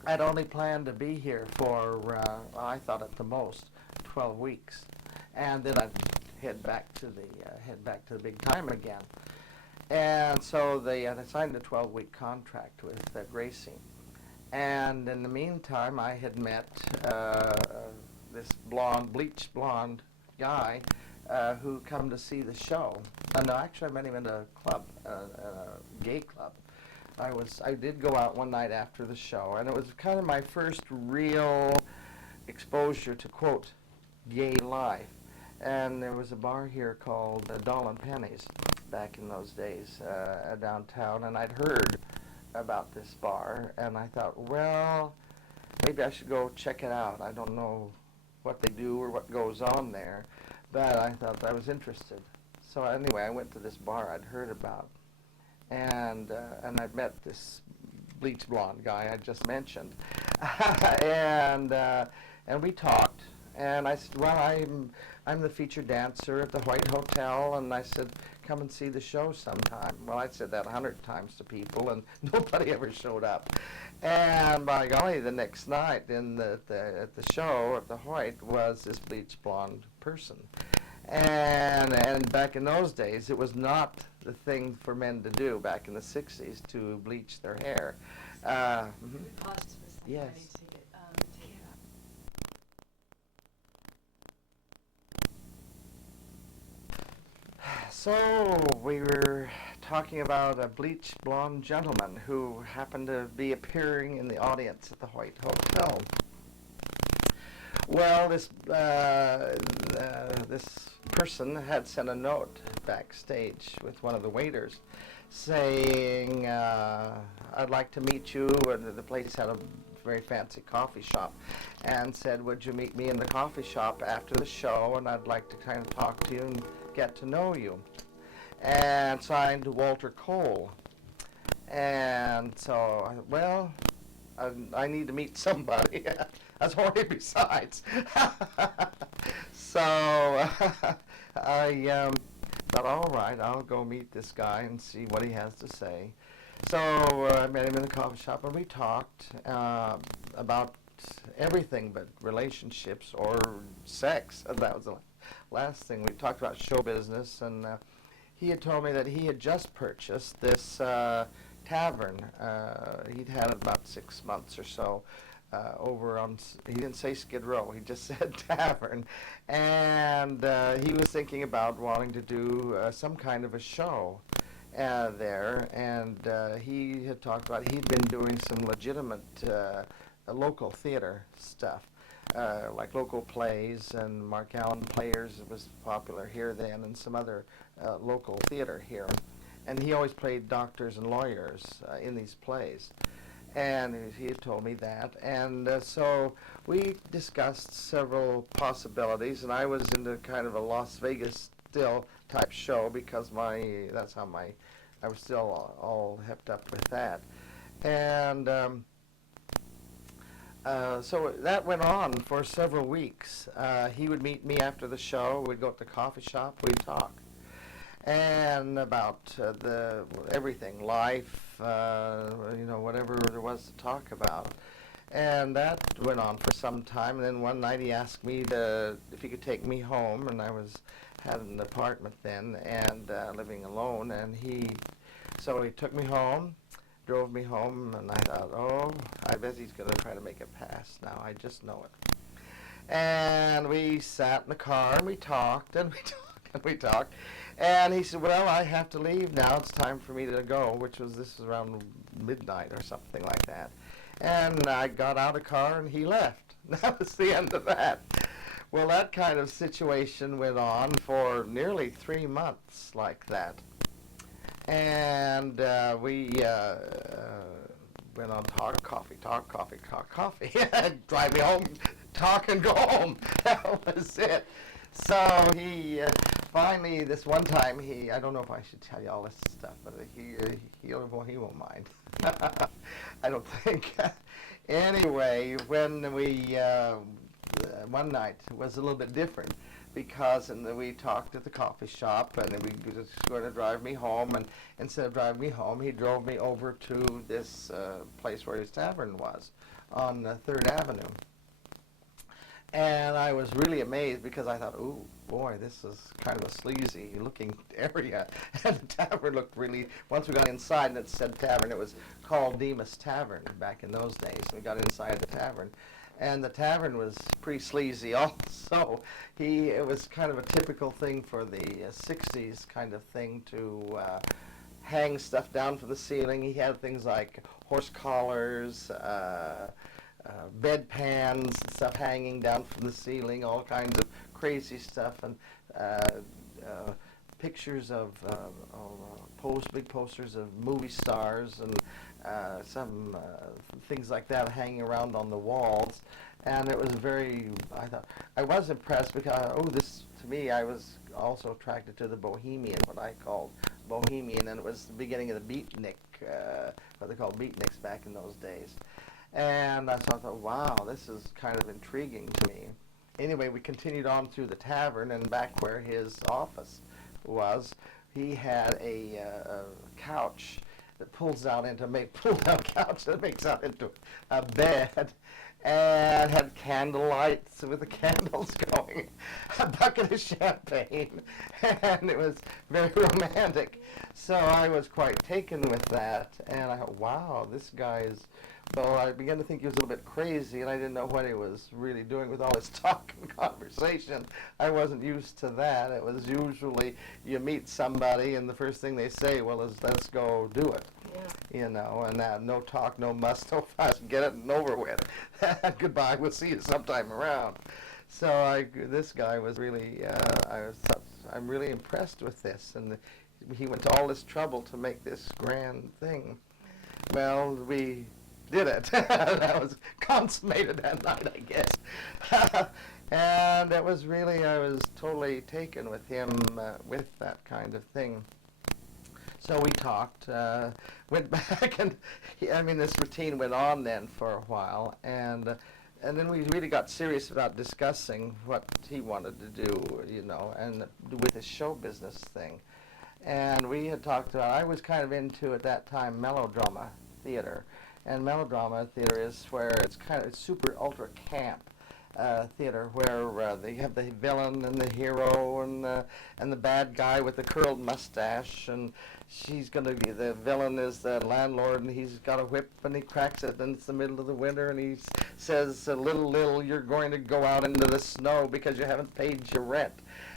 I'd only planned to be here for, I thought at the most, 12 weeks. And then I'd head back to the big time again. And so they signed a 12-week contract with Gracie. And in the meantime, I had met this bleached blonde guy who come to see the show. No, actually, I met him in a club, a gay club. I did go out one night after the show, and it was kind of my first real exposure to, quote, gay life. And there was a bar here called Doll and Pennies back in those days downtown, and I'd heard about this bar, and I thought, well, maybe I should go check it out. I don't know what they do or what goes on there, but I thought I was interested. So anyway, I went to this bar I'd heard about, and I met this bleached blonde guy I just mentioned, and we talked. And I said, well, I'm the featured dancer at the White Hotel, and I said, come and see the show sometime. Well, I said that 100 times to people, and nobody ever showed up. And by golly, the next night at the show at the White was this bleached blonde person. And back in those days, it was not the thing for men to do back in the 60s to bleach their hair. Yes. So we were talking about a bleached blonde gentleman who happened to be appearing in the audience at the White Hotel. Well, this person had sent a note backstage with one of the waiters saying, I'd like to meet you, and the place had a very fancy coffee shop, and said, would you meet me in the coffee shop after the show, and I'd like to kind of talk to you and get to know you. And signed Walter Cole. And so, well, I need to meet somebody. That's horny besides. So I thought, all right, I'll go meet this guy and see what he has to say. So I met him in the coffee shop, and we talked about everything but relationships or sex. And that was the last thing. We talked about show business, and he had told me that he had just purchased this tavern. He'd had it about 6 months or so over on, he didn't say Skid Row, he just said tavern. And he was thinking about wanting to do some kind of a show there, and he had talked about he'd been doing some legitimate local theater stuff, like local plays, and Mark Allen Players was popular here then, and some other local theater here. And he always played doctors and lawyers in these plays. And he had told me that. And so we discussed several possibilities, and I was into kind of a Las Vegas still type show because that's how I was still all hepped up with that. And so that went on for several weeks. He would meet me after the show. We'd go to the coffee shop. We'd talk. And about everything, life, whatever there was to talk about. And that went on for some time. And then one night he asked me if he could take me home, and I had an apartment then and living alone. And so he took me home, drove me home, and I thought, oh, I bet he's going to try to make it pass now. I just know it. And we sat in the car, and we talked, and we talked, and we talked. And he said, well, I have to leave now. It's time for me to go, this was around midnight or something like that. And I got out of the car, and he left. That was the end of that. Well, that kind of situation went on for nearly 3 months like that. And we went on talk coffee. Drive me home, talk and go home. That was it. So he finally, this one time, I don't know if I should tell you all this stuff, but he won't mind. I don't think. Anyway, when we, one night was a little bit different because we talked at the coffee shop and then he was going to drive me home, and instead of driving me home, he drove me over to this place where his tavern was on 3rd Avenue. And I was really amazed because I thought, ooh, boy, this is kind of a sleazy looking area. And the tavern looked really, once we got inside and it said tavern, it was called Demas Tavern back in those days. We got inside the tavern. And the tavern was pretty sleazy also. It was kind of a typical thing for the 60s kind of thing to hang stuff down from the ceiling. He had things like horse collars, bedpans and stuff hanging down from the ceiling, all kinds of crazy stuff, and pictures of big posters of movie stars and some things like that hanging around on the walls. And it was I was impressed because, to me, I was also attracted to the bohemian, what I called bohemian, and it was the beginning of the beatnik, what they called beatniks back in those days. And so I thought, wow, this is kind of intriguing to me. Anyway, we continued on through the tavern, and back where his office was, he had a couch that pull-down couch that makes out into a bed, and had candle lights with the candles going, a bucket of champagne, and it was very romantic. So I was quite taken with that, and I thought, wow, this guy is... Well, I began to think he was a little bit crazy, and I didn't know what he was really doing with all his talk and conversation. I wasn't used to that. It was usually you meet somebody, and the first thing they say, well, is let's go do it. Yeah. You know, and no talk, no muss, no fuss, get it and over with. Goodbye, we'll see you sometime around. So this guy was really, I'm really impressed with this, and he went to all this trouble to make this grand thing. Well, we did it. That was consummated that night, I guess. And it was really, I was totally taken with him, with that kind of thing. So we talked, went back, and this routine went on then for a while, and then we really got serious about discussing what he wanted to do, and with his show business thing. And we had talked about, I was kind of into, at that time, melodrama theater. And melodrama theater is where it's kind of super ultra camp theater, where they have the villain and the hero and the bad guy with the curled mustache, and the villain is the landlord, and he's got a whip and he cracks it, and it's the middle of the winter, and he says, little, you're going to go out into the snow because you haven't paid your rent.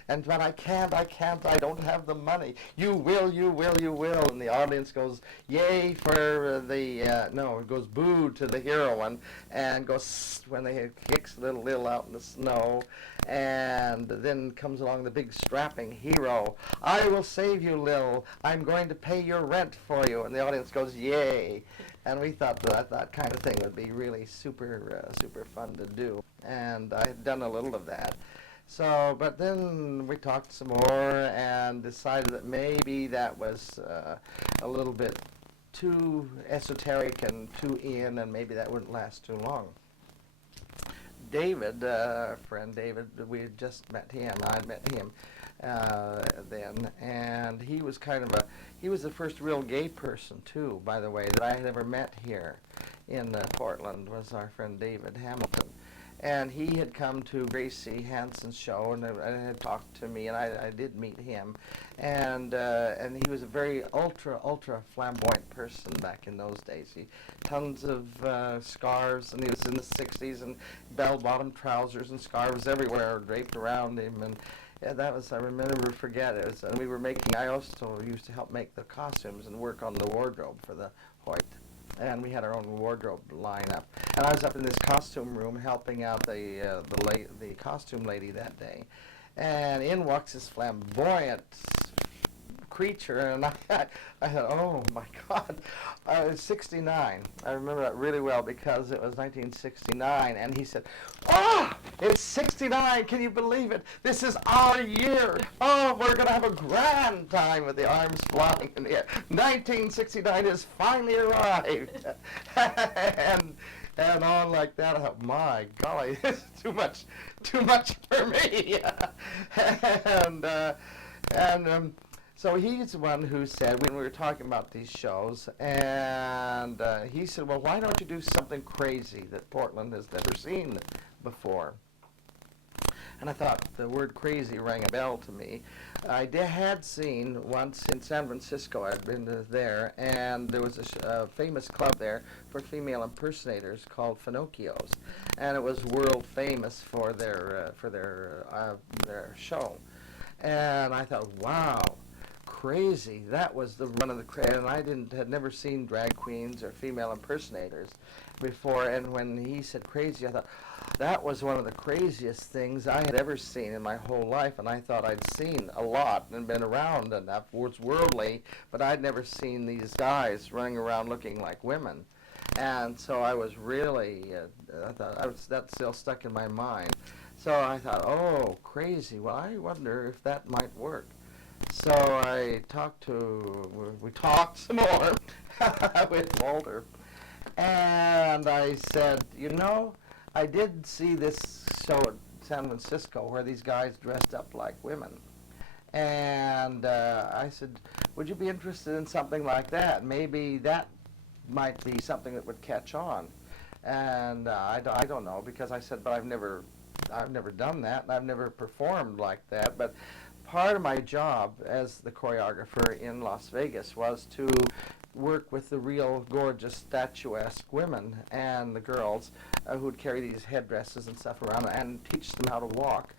But I can't, I don't have the money. You will. And the audience goes, yay for it goes boo to the heroine, and goes when they kicks little out in the snow. And then comes along the big strapping hero. I will save you, Lil. I'm going to pay your rent for you. And the audience goes, yay. And we thought that kind of thing would be really super fun to do. And I had done a little of that. So, but then we talked some more and decided that maybe that was a little bit too esoteric and too in, and maybe that wouldn't last too long. David, friend David, we had just met him. I'd met him then, and he was he was the first real gay person too, by the way, that I had ever met here in Portland, was our friend David Hamilton. And he had come to Gracie Hansen's show and had talked to me, and I did meet him. And he was a very ultra flamboyant person back in those days. Tons of scarves, and he was in the 60s, and bell-bottom trousers and scarves everywhere draped around him. And that was, I forget, it was, we were making, I also used to help make the costumes and work on the wardrobe for the Hoyt. And we had our own wardrobe lineup. And I was up in this costume room helping out the costume lady that day. And in walks this flamboyant creature, and I thought, oh my God. I was 69. I remember that really well because it was 1969. And he said, It's 69. Can you believe it? This is our year. Oh, we're going to have a grand time with the arms flying in the air. 1969 has finally arrived. And on like that, I thought, my golly, this is too much for me. So he's the one who said, when we were talking about these shows, and he said, well, why don't you do something crazy that Portland has never seen before? And I thought the word crazy rang a bell to me. I had seen once in San Francisco, I'd been there, and there was a famous club there for female impersonators called Finocchio's, and it was world famous for their show. And I thought, wow, crazy! That was one of the and I had never seen drag queens or female impersonators before. And when he said crazy, I thought, that was one of the craziest things I had ever seen in my whole life, and I thought I'd seen a lot and been around enough, was worldly, but I'd never seen these guys running around looking like women. And so I was really, that's still stuck in my mind. So I thought, oh, crazy, well, I wonder if that might work. So we talked some more with Walter, and I said, you know, I did see this show at San Francisco where these guys dressed up like women. And I said, would you be interested in something like that? Maybe that might be something that would catch on. And I don't know, because I said, but I've never done that, and I've never performed like that. But part of my job as the choreographer in Las Vegas was to work with the real gorgeous statuesque women and the girls who'd carry these headdresses and stuff around and teach them how to walk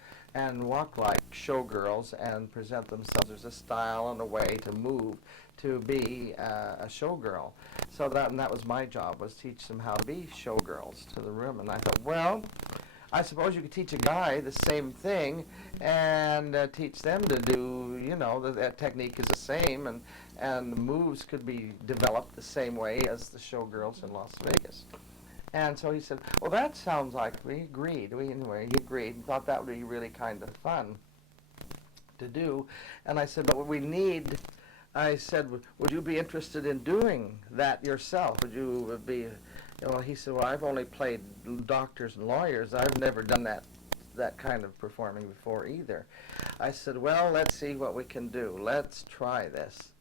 like showgirls and present themselves as a style and a way to move to be a showgirl. So that was my job, was teach them how to be showgirls to the room. And I thought, well, I suppose you could teach a guy the same thing and teach them to do, you know, that technique is the same, and the moves could be developed the same way as the showgirls in Las Vegas. And so he said, well, that sounds like, we agreed. He agreed and thought that would be really kind of fun to do. And I said, but what we need, I said, would you be interested in doing that yourself? Would you be... Well, he said, well, I've only played doctors and lawyers. I've never done that kind of performing before either. I said, well, let's see what we can do. Let's try this.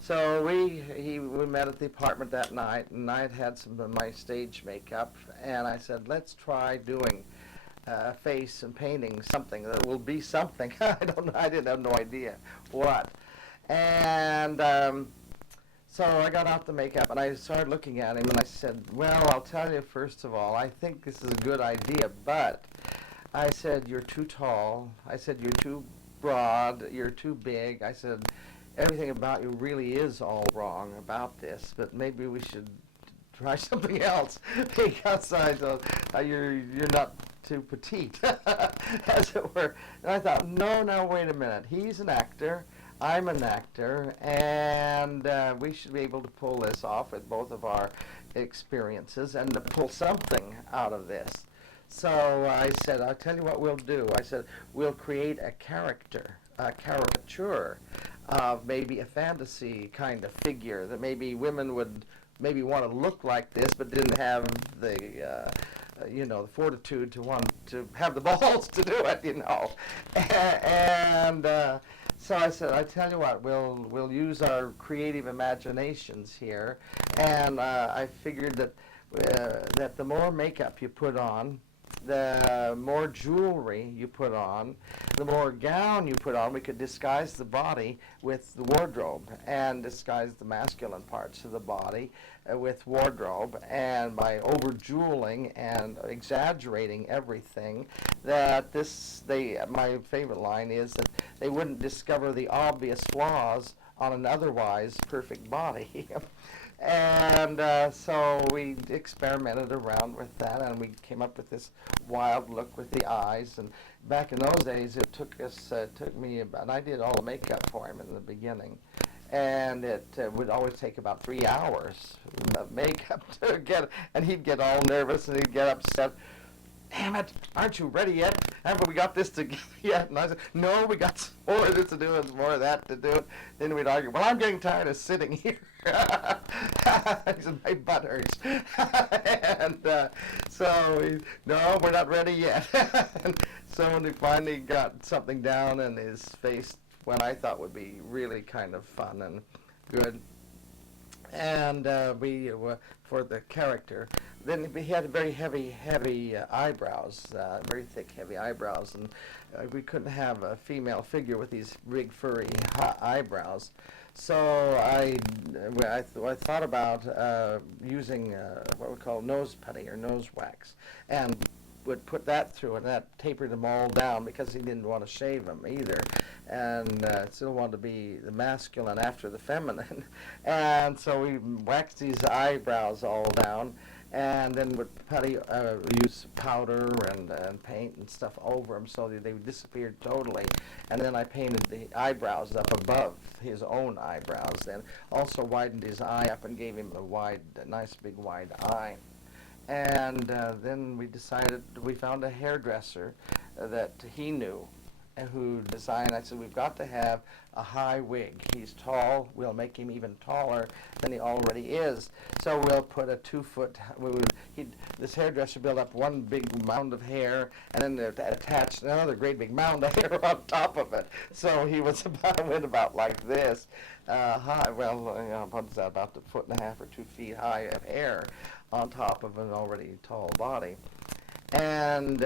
So we met at the apartment that night, and I'd had some of my stage makeup, and I said, let's try doing face and painting something that will be something. I didn't have no idea what. And so I got out the makeup, and I started looking at him, and I said, well, I'll tell you, first of all, I think this is a good idea, but I said, you're too tall. I said, you're too broad. You're too big. I said, everything about you really is all wrong about this, but maybe we should try something else, because I thought, you're not too petite, as it were. And I thought, no, wait a minute. He's an actor. I'm an actor, and we should be able to pull this off with both of our experiences and to pull something out of this. So I said, I'll tell you what we'll do. I said, we'll create a caricature of maybe a fantasy kind of figure that maybe women would maybe want to look like this, but didn't have the the fortitude to want to have the balls to do it, and so I said, I tell you what, we'll use our creative imaginations here, and I figured that the more makeup you put on, the more jewelry you put on, the more gown you put on, we could disguise the body with the wardrobe and disguise the masculine parts of the body with wardrobe, and by over-jeweling and exaggerating everything, that my favorite line is that they wouldn't discover the obvious flaws on an otherwise perfect body. And so we experimented around with that, and we came up with this wild look with the eyes. And back in those days, it took me about, and I did all the makeup for him in the beginning, and it would always take about 3 hours of makeup to get, and he'd get all nervous and he'd get upset. damn it, aren't you ready yet? Haven't we got this together yet? And I said, no, we got some more of this to do and some more of that to do. Then we'd argue, well, I'm getting tired of sitting here. He said, my butt hurts. And no, we're not ready yet. And so when we finally got something down in his face, what I thought would be really kind of fun and good, and for the character, then he had very heavy eyebrows, very thick, heavy eyebrows, and we couldn't have a female figure with these big, furry eyebrows. So I thought about using what we call nose putty or nose wax, and would put that through, and that tapered them all down because he didn't want to shave them either, and still wanted to be the masculine after the feminine. And so we waxed these eyebrows all down, and then would putty, use powder and paint and stuff over them so that they disappeared totally. And then I painted the eyebrows up above his own eyebrows, then also widened his eye up and gave him a nice big wide eye. And then we found a hairdresser that he knew and who designed. I said, we've got to have a high wig. He's tall. We'll make him even taller than he already is. So we'll put a 2-foot, this hairdresser built up one big mound of hair and then attached another great big mound of hair on top of it. So he went about like this, high, what's that, about a 1.5 or 2 feet high of hair on top of an already tall body. And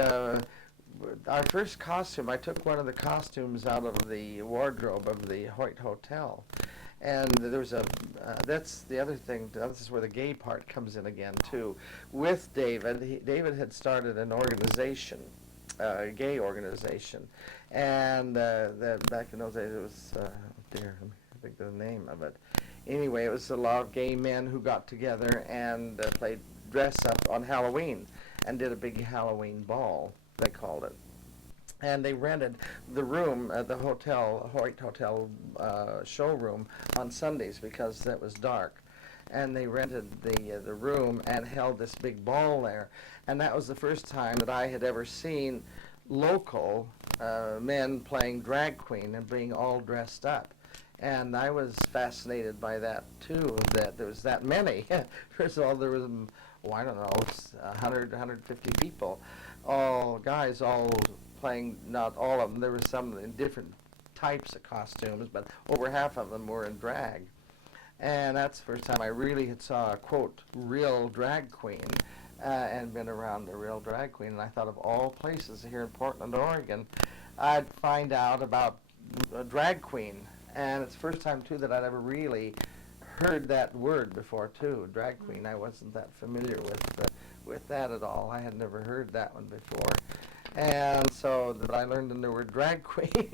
our first costume, I took one of the costumes out of the wardrobe of the Hoyt Hotel. And there was that's the other thing, this is where the gay part comes in again too. With David, David had started an organization, a gay organization. And back in those days it was, let me think of the name of it. Anyway, it was a lot of gay men who got together and played dress up on Halloween and did a big Halloween ball, they called it. And they rented the room at the hotel, Hoyt Hotel showroom on Sundays because it was dark. And they rented the room and held this big ball there. And that was the first time that I had ever seen local men playing drag queen and being all dressed up. And I was fascinated by that too, that there was that many. First of all, there was, 100, 150 people, all guys, all playing, not all of them, there were some in different types of costumes, but over half of them were in drag. And that's the first time I really had saw a, quote, real drag queen, and been around a real drag queen. And I thought of all places here in Portland, Oregon, I'd find out about a drag queen. And it's the first time, too, that I'd ever really heard that word before, too, drag queen. I wasn't that familiar with that at all. I had never heard that one before. And so that I learned the word drag queen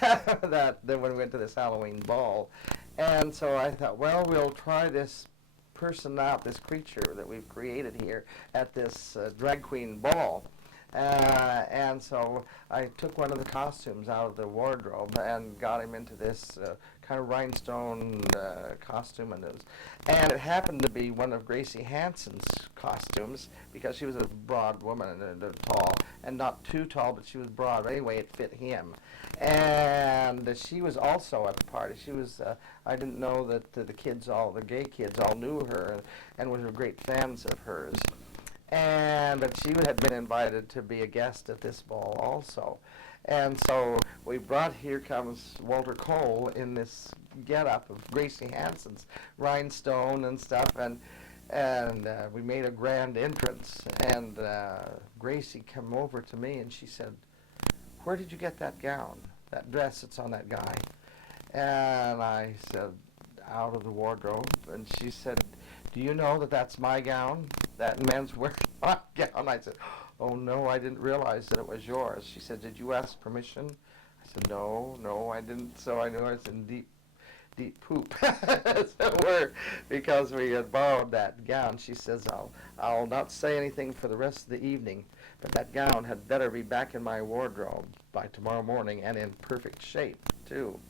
then when we went to this Halloween ball. And so I thought, well, we'll try this person out, this creature that we've created here at this drag queen ball. And so I took one of the costumes out of the wardrobe and got him into this kind of rhinestone costume, and it happened to be one of Gracie Hansen's costumes because she was a broad woman and tall, and not too tall, but she was broad. But anyway, it fit him, and she was also at the party. She was. I didn't know that the gay kids all knew her and were great fans of hers. But she had been invited to be a guest at this ball also. And so here comes Walter Cole in this get-up of Gracie Hansen's rhinestone and stuff, and we made a grand entrance. And Gracie came over to me and she said, "Where did you get that gown, that dress that's on that guy?" And I said, "Out of the wardrobe." And she said, "Do you know that that's my gown? That men's wearing my gown?" I said, "Oh, no, I didn't realize that it was yours." She said, "Did you ask permission?" I said, No, I didn't." So I knew I was in deep poop because we had borrowed that gown. She says, I'll not say anything for the rest of the evening, but that gown had better be back in my wardrobe by tomorrow morning and in perfect shape, too."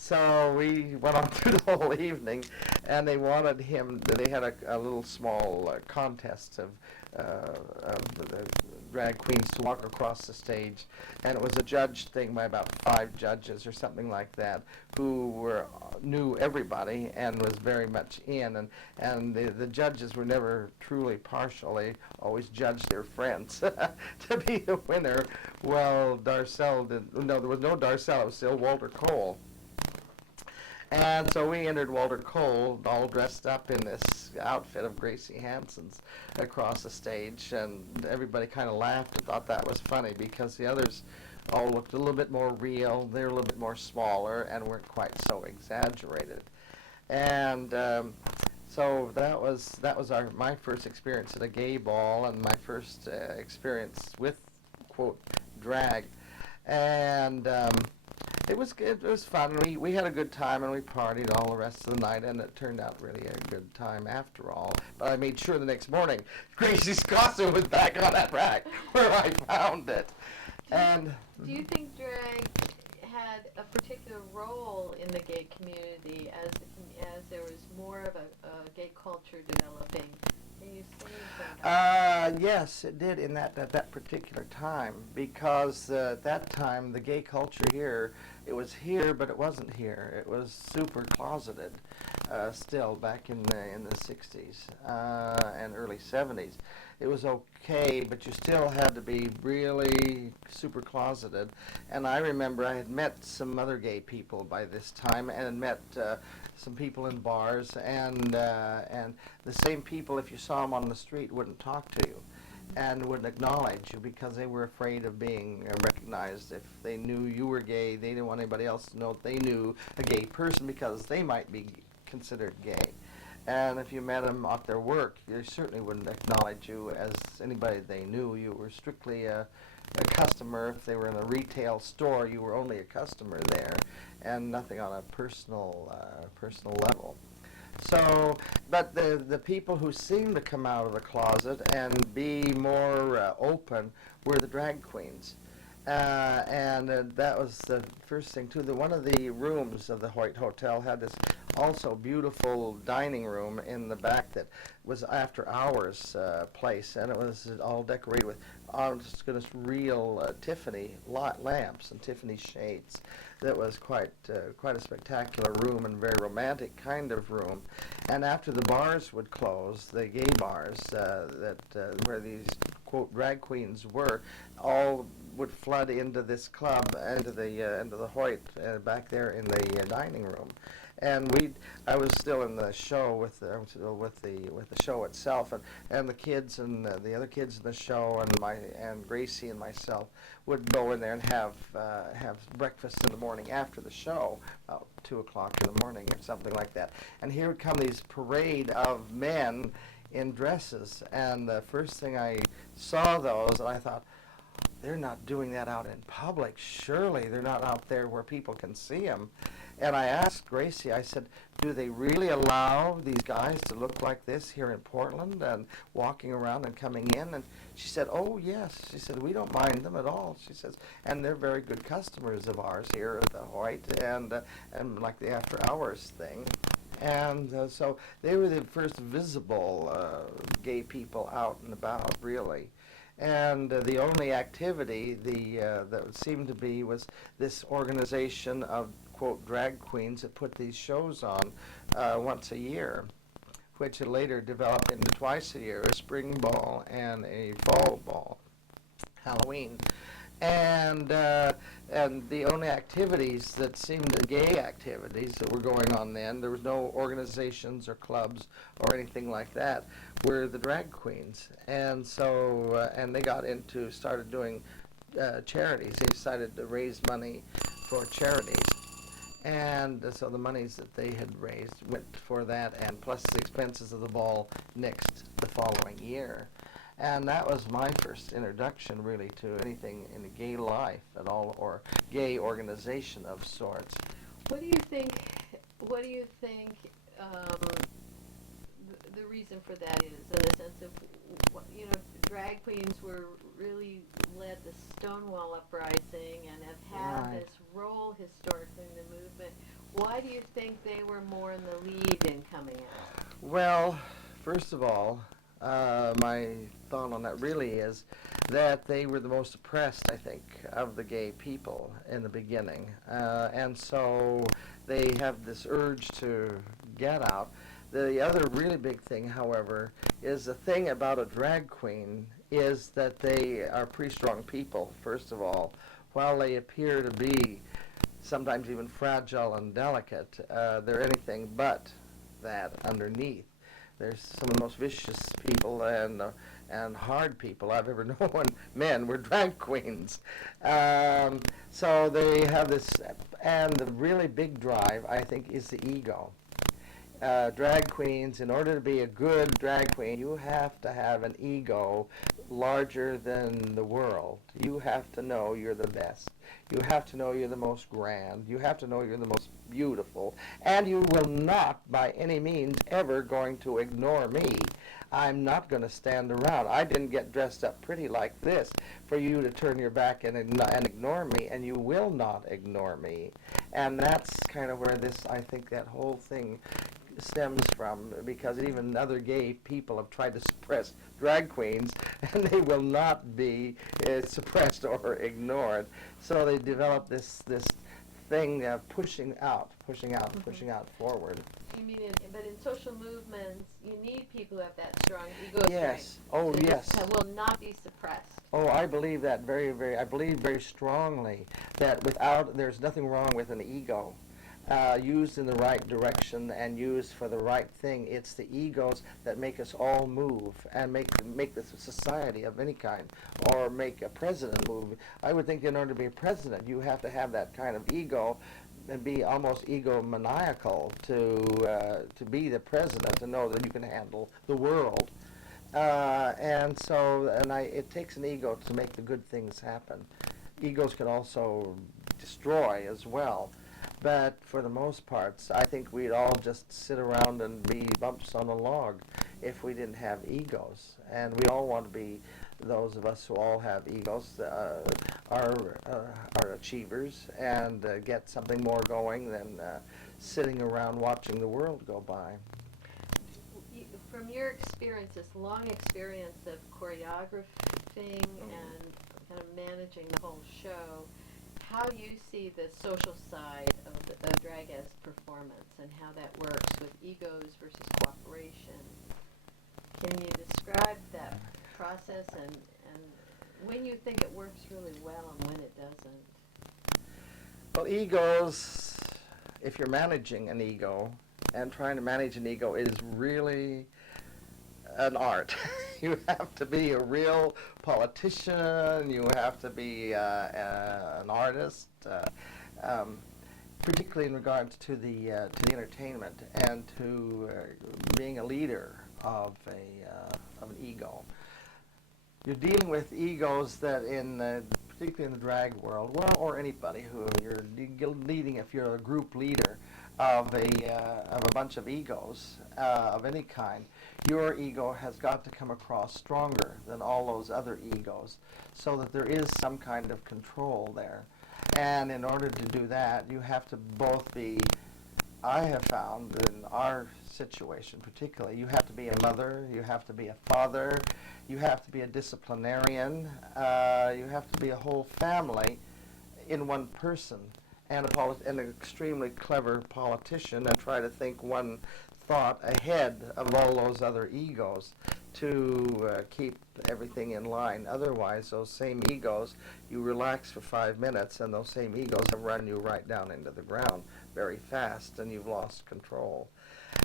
So we went on through the whole evening, and they wanted him. They had a little small contest of the drag queens to walk across the stage, and it was a judged thing by about 5 judges or something like that, who knew everybody and was very much in, and the judges were never truly partial. They always judged their friends to be the winner. Well, Darcelle did. No, there was no Darcelle. It was still Walter Cole. And so we entered Walter Cole, all dressed up in this outfit of Gracie Hansen's, across the stage, and everybody kind of laughed and thought that was funny because the others all looked a little bit more real. They were a little bit more smaller and weren't quite so exaggerated. And so that was my first experience at a gay ball and my first experience with, quote, drag. And it was fun. We had a good time and we partied all the rest of the night, and it turned out really a good time after all. But I made sure the next morning Gracie's costume was back on that rack where I found it. Do you think drag had a particular role in the gay community as there was more of a gay culture developing? Can you say something? Yes, it did in at that particular time, because at that time the gay culture here, it was here, but it wasn't here. It was super closeted still back in the 60s and early 70s. It was okay, but you still had to be really super closeted. And I remember I had met some other gay people by this time, and had met some people in bars, and the same people, if you saw them on the street, wouldn't talk to you and wouldn't acknowledge you because they were afraid of being recognized. If they knew you were gay, they didn't want anybody else to know they knew a gay person because they might be considered gay. And if you met them at their work, they certainly wouldn't acknowledge you as anybody they knew. You were strictly a customer. If they were in a retail store, you were only a customer there, and nothing on a personal level. So, but the people who seemed to come out of the closet and be more open were the drag queens. And that was the first thing too. One of the rooms of the Hoyt Hotel had this also beautiful dining room in the back that was after hours place, and it was all decorated with real Tiffany lamps and Tiffany shades. That was quite a spectacular room and very romantic kind of room. And after the bars would close, the gay bars where these, quote, drag queens were, all would flood into this club, into the Hoyt back there in the dining room. And I was still in the show with the show itself, and the kids and the other kids in the show and Gracie and myself would go in there and have breakfast in the morning after the show, about 2 o'clock in the morning or something like that. And here would come these parade of men in dresses, and the first thing I saw those, and I thought, they're not doing that out in public. Surely they're not out there where people can see them. And I asked Gracie, I said, do they really allow these guys to look like this here in Portland and walking around and coming in? And she said, oh, yes. She said, we don't mind them at all. She says, and they're very good customers of ours here at the Hoyt and like the after hours thing. And so they were the first visible gay people out and about, really. And the only activity that seemed to be was this organization of, quote, drag queens that put these shows on once a year, which later developed into twice a year, a spring ball and a fall ball, Halloween. And the only activities that seemed gay activities that were going on then, there was no organizations or clubs or anything like that, were the drag queens. And so, and they started doing charities. They decided to raise money for charities. And so the monies that they had raised went for that, and plus the expenses of the ball the following year. And that was my first introduction, really, to anything in gay life at all, or gay organization of sorts. What do you think the reason for that is, in the sense of, drag queens were really led the Stonewall Uprising and have had this role historically in the movement. Why do you think they were more in the lead in coming out? Well, first of all, my thought on that really is that they were the most oppressed, I think, of the gay people in the beginning. And so they have this urge to get out. The other really big thing, however, is the thing about a drag queen is that they are pretty strong people, first of all. While they appear to be sometimes even fragile and delicate, they're anything but that underneath. They're some of the most vicious people and hard people I've ever known. Men were drag queens. So they have this, and the really big drive, I think, is the ego. Drag queens, in order to be a good drag queen, you have to have an ego larger than the world. You have to know you're the best. You have to know you're the most grand. You have to know you're the most beautiful. And you will not, by any means, ever going to ignore me. I'm not going to stand around. I didn't get dressed up pretty like this for you to turn your back and ignore me, and you will not ignore me. And that's kind of where this, I think, that whole thing stems from, because even other gay people have tried to suppress drag queens, and they will not be suppressed or ignored. So they develop this thing of pushing out forward. You mean, but in social movements, you need people who have that strong ego Yes. strength. Oh, that yes. Will not be suppressed. Oh, I believe that I believe very strongly that there's nothing wrong with an ego. Used in the right direction and used for the right thing. It's the egos that make us all move and make this a society of any kind, or make a president move. I would think in order to be a president, you have to have that kind of ego and be almost egomaniacal to be the president, to know that you can handle the world. It takes an ego to make the good things happen. Egos can also destroy as well. But for the most parts, I think we'd all just sit around and be bumps on a log if we didn't have egos. And we all want to be, those of us who all have egos, are achievers and get something more going than sitting around watching the world go by. From your experience, this long experience of choreographing and kind of managing the whole show, how you see the social side of drag as performance and how that works with egos versus cooperation. Can you describe that process and when you think it works really well and when it doesn't? Well, egos, if you're managing an ego and trying to manage an ego, it is really an art. You have to be a real politician. You have to be an artist, particularly in regards to the entertainment and to being a leader of an ego. You're dealing with egos that, particularly in the drag world, well, or anybody who you're leading, if you're a group leader of a bunch of egos of any kind, your ego has got to come across stronger than all those other egos, so that there is some kind of control there. And in order to do that, you have to both be, I have found in our situation particularly, you have to be a mother, you have to be a father, you have to be a disciplinarian, you have to be a whole family in one person, and an extremely clever politician, and try to think one thought ahead of all those other egos to keep everything in line. Otherwise, those same egos, you relax for 5 minutes, and those same egos have run you right down into the ground very fast, and you've lost control.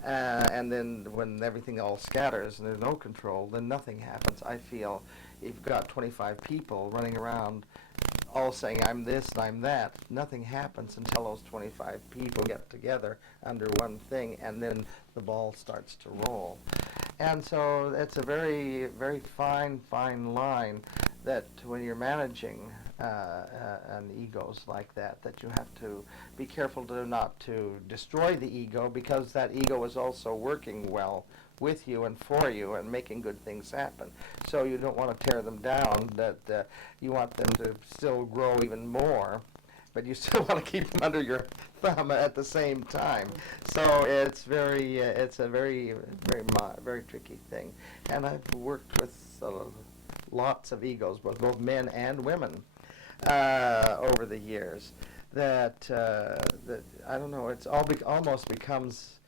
And then when everything all scatters and there's no control, then nothing happens. I feel you've got 25 people running around all saying, I'm this and I'm that. Nothing happens until those 25 people get together under one thing, and then the ball starts to roll. And so it's a very, very fine line that when you're managing an egos like that you have to be careful not to destroy the ego, because that ego is also working well with you and for you and making good things happen. So you don't want to tear them down, that you want them to still grow even more but you still want to keep them under your thumb at the same time. So it's a very tricky thing. And I've worked with lots of egos, both men and women, over the years. That I don't know. It's almost becomes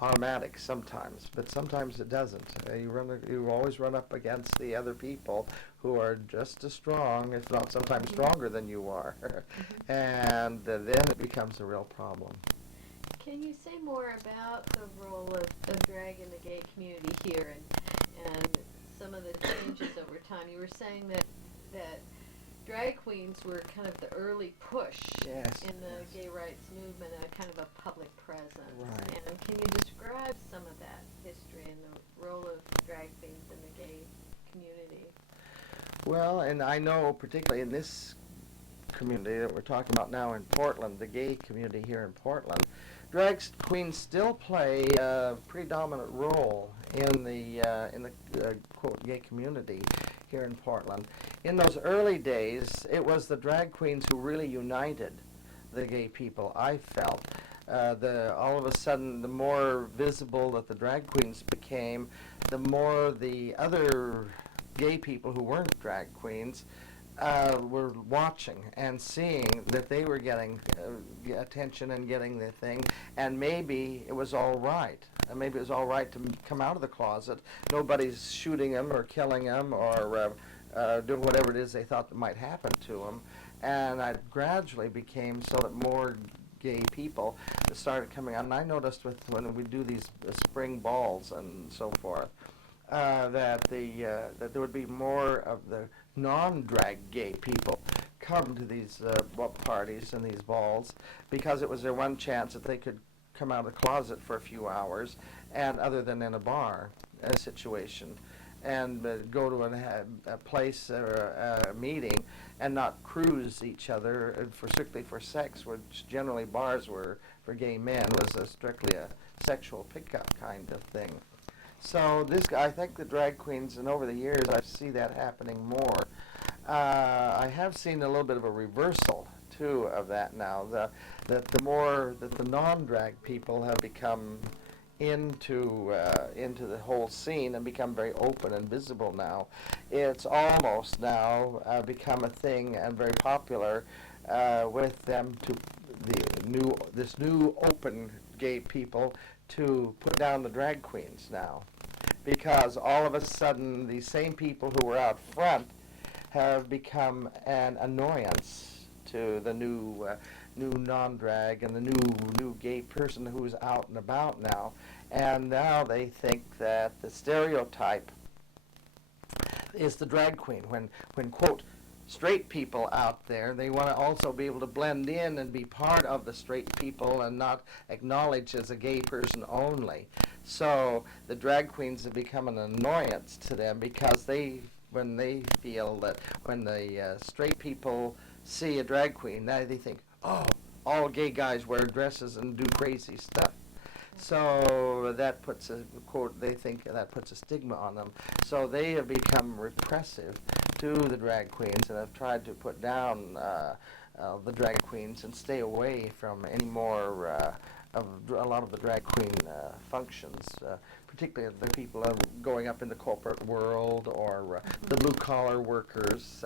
automatic sometimes, but sometimes it doesn't. You always run up against the other people who are just as strong, if not sometimes stronger than you are, and then it becomes a real problem. Can you say more about the role of drag in the gay community here and some of the changes over time? You were saying that drag queens were kind of the early push in the gay rights movement, a kind of a public presence. Right. And can you describe some of that history and the role of drag queens in the gay community? Well, and I know particularly in this community that we're talking about now in Portland, the gay community here in Portland, drag queens still play a predominant role in the quote gay community here in Portland. In those early days, it was the drag queens who really united the gay people, I felt. All of a sudden, the more visible that the drag queens became, the more the other gay people who weren't drag queens were watching and seeing that they were getting attention and getting the thing, and maybe it was all right. Maybe it was all right to come out of the closet. Nobody's shooting them or killing them or doing whatever it is they thought that might happen to them. And it gradually became so that more gay people started coming out. And I noticed when we do these spring balls and so forth, that there would be more of the non-drag gay people come to these parties and these balls, because it was their one chance that they could come out of the closet for a few hours, and other than in a bar situation, and go to a place or a meeting and not cruise each other strictly for sex, which generally bars were for gay men, was strictly a sexual pickup kind of thing. So I think the drag queens, and over the years I see that happening more. I have seen a little bit of a reversal too of that now. That the more that the non-drag people have become into the whole scene and become very open and visible now, it's almost now become a thing and very popular with them to this new open gay people to put down the drag queens now, because all of a sudden these same people who were out front have become an annoyance to the new non-drag and the new gay person who's out and about now. And now they think that the stereotype is the drag queen. When quote, straight people out there, they want to also be able to blend in and be part of the straight people and not acknowledged as a gay person only. So the drag queens have become an annoyance to them, because when they feel that when the straight people see a drag queen, now they think, oh, all gay guys wear dresses and do crazy stuff. So that puts they think that puts a stigma on them. So they have become repressive to the drag queens and have tried to put down the drag queens and stay away from any more of a lot of the drag queen functions, particularly the people going up in the corporate world, or the blue-collar workers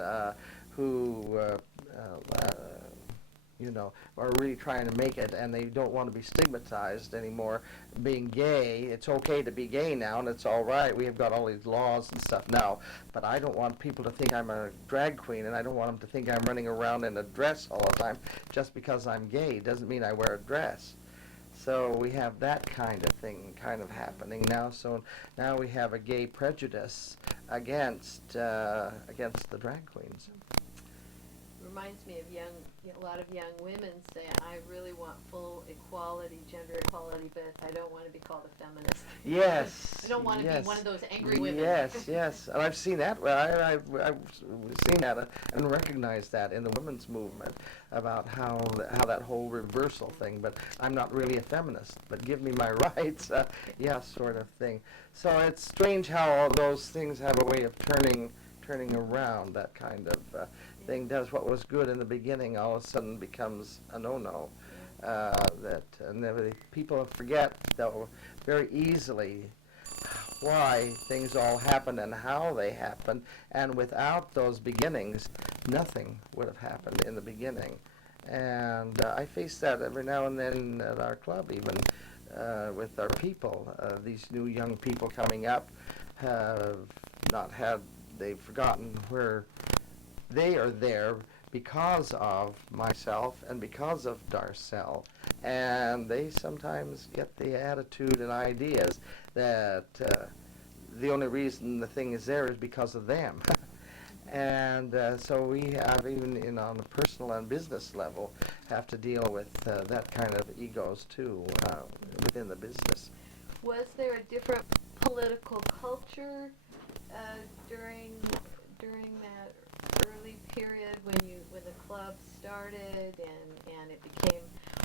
who are really trying to make it, and they don't want to be stigmatized anymore. Being gay, it's okay to be gay now, and it's all right. We have got all these laws and stuff now, but I don't want people to think I'm a drag queen, and I don't want them to think I'm running around in a dress all the time. Just because I'm gay doesn't mean I wear a dress. So we have that kind of thing kind of happening now. So now we have a gay prejudice against the drag queens. Reminds me of a lot of young women say, I really want full equality, gender equality, but I don't want to be called a feminist. Yes. I don't want to be one of those angry women. Yes. And I've seen that. I've seen that and recognized that in the women's movement about how that whole reversal thing. But I'm not really a feminist, but give me my rights. Sort of thing. So it's strange how all those things have a way of turning around, that kind of thing does. What was good in the beginning all of a sudden becomes a no-no. And then people forget, though, very easily why things all happen and how they happen, and without those beginnings, nothing would have happened in the beginning. And I face that every now and then at our club, even with our people. These new young people coming up have they've forgotten where they are there because of myself and because of Darcelle. And they sometimes get the attitude and ideas that the only reason the thing is there is because of them. And so we have, even on a personal and business level, have to deal with that kind of egos too within the business. Was there a different political culture during that early period when the club started and it became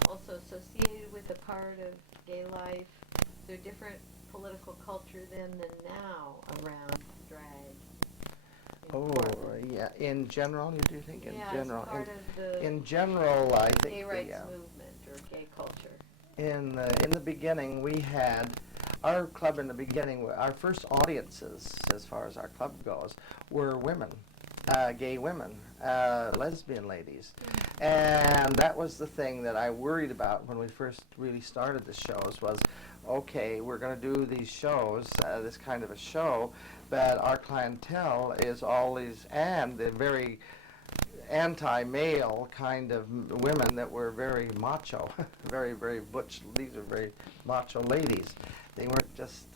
also associated with a part of gay life? Is there a different political culture then than now around drag? Yeah. In general, do you think? In general, as part of the in general, I think gay rights movement or gay culture. In the beginning, we had our club. In the beginning, our first audiences, as far as our club goes, were women, gay women, lesbian ladies, and that was the thing that I worried about when we first really started the shows. Was okay, we're going to do these shows, this kind of a show, but our clientele is all these, and the very anti-male kind of women that were very macho, very, very butch. These are very macho ladies. They weren't just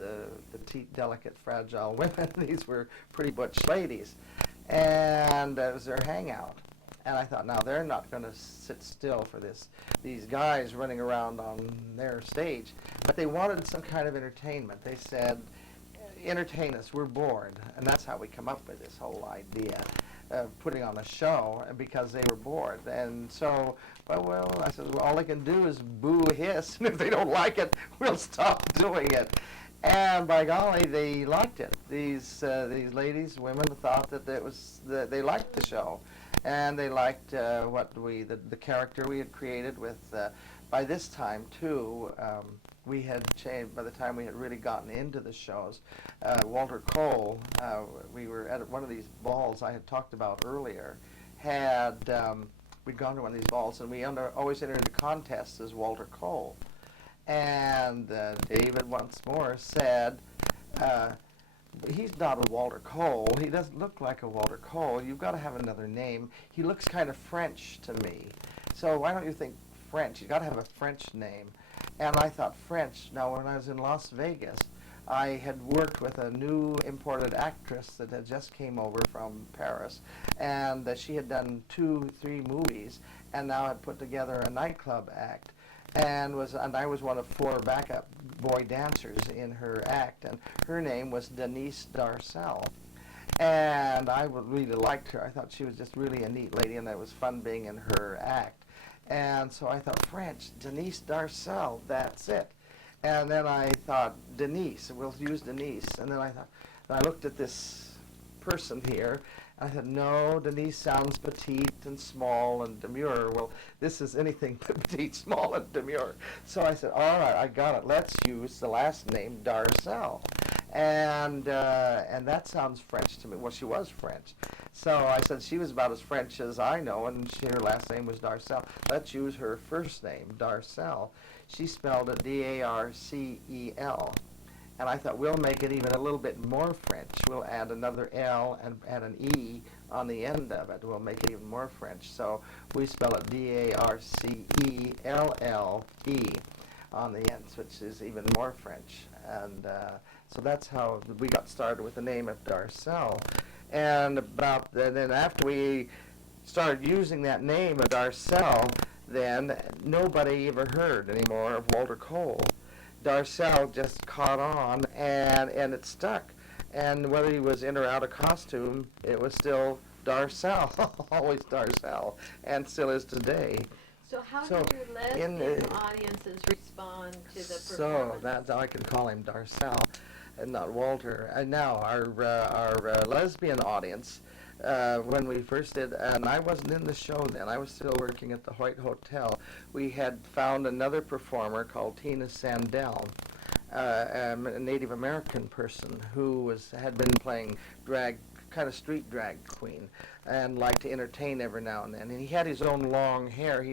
petite, delicate, fragile women. These were pretty butch ladies. And it was their hangout. And I thought, now they're not going to sit still for this. These guys running around on their stage. But they wanted some kind of entertainment. They said, entertain us, we're bored. And that's how we come up with this whole idea of putting on a show, because they were bored. And so, well, I said, well, all they can do is boo, hiss, and if they don't like it, we'll stop doing it. And by golly, they liked it. These ladies, women, thought that they liked the show, and they liked the character we had created with. By this time, too, we had changed. By the time we had really gotten into the shows, Walter Cole, we were at one of these balls I had talked about earlier. We'd gone to one of these balls, and we always entered into contests as Walter Cole. And David once more said, he's not a Walter Cole. He doesn't look like a Walter Cole. You've got to have another name. He looks kind of French to me. So why don't you think French? You've got to have a French name. And I thought French. Now, when I was in Las Vegas, I had worked with a new imported actress that had just came over from Paris. And she had done 2-3 movies and now had put together a nightclub act. And I was one of 4 backup boy dancers in her act, and her name was Denise Darcelle. And I really liked her. I thought she was just really a neat lady, and it was fun being in her act. And so I thought, French, Denise Darcelle, that's it. And then I thought, Denise, we'll use Denise. And then I looked at this person here, I said, no, Denise sounds petite and small and demure. Well, this is anything but petite, small, and demure. So I said, all right, I got it. Let's use the last name, Darcelle. And that sounds French to me. Well, she was French. So I said she was about as French as I know, and her last name was Darcelle. Let's use her first name, Darcelle. She spelled it D-A-R-C-E-L. And I thought, we'll make it even a little bit more French. We'll add another L and add an E on the end of it. We'll make it even more French. So we spell it D-A-R-C-E-L-L-E on the end, which is even more French. And so that's how we got started with the name of Darcelle. And then after we started using that name of Darcelle, then nobody ever heard anymore of Walter Cole. Darcelle just caught on, and it stuck. And whether he was in or out of costume, it was still Darcelle, always Darcelle, and still is today. So how did your lesbian audiences respond to the performance? So that's how I can call him Darcelle and not Walter. And now our lesbian audience, when we first did, and I wasn't in the show then. I was still working at the White Hotel. We had found another performer called Tina Sandell, a Native American person who had been playing drag, kind of street drag queen, and liked to entertain every now and then. And he had his own long hair.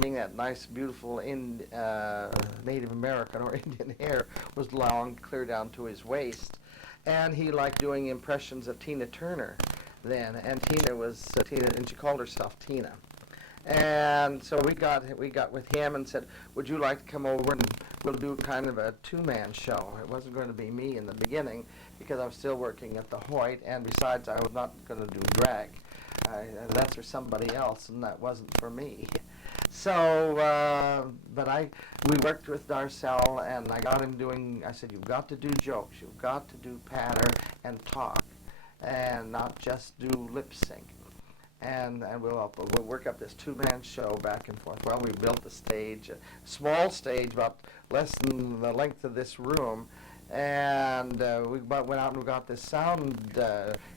Being that nice, beautiful Native American or Indian hair, was long, clear down to his waist. And he liked doing impressions of Tina Turner then, and Tina was Tina, and she called herself Tina. And so we got with him and said, would you like to come over and we'll do kind of a two-man show. It wasn't going to be me in the beginning because I was still working at the Hoyt, and besides I was not going to do drag. That's for somebody else, and that wasn't for me. So, we worked with Darcelle, and I got him doing, I said, you've got to do jokes, you've got to do patter and talk, and not just do lip sync. And we'll work up this two-man show back and forth. Well, we built the stage, a small stage, about less than the length of this room, and we went out and we got this sound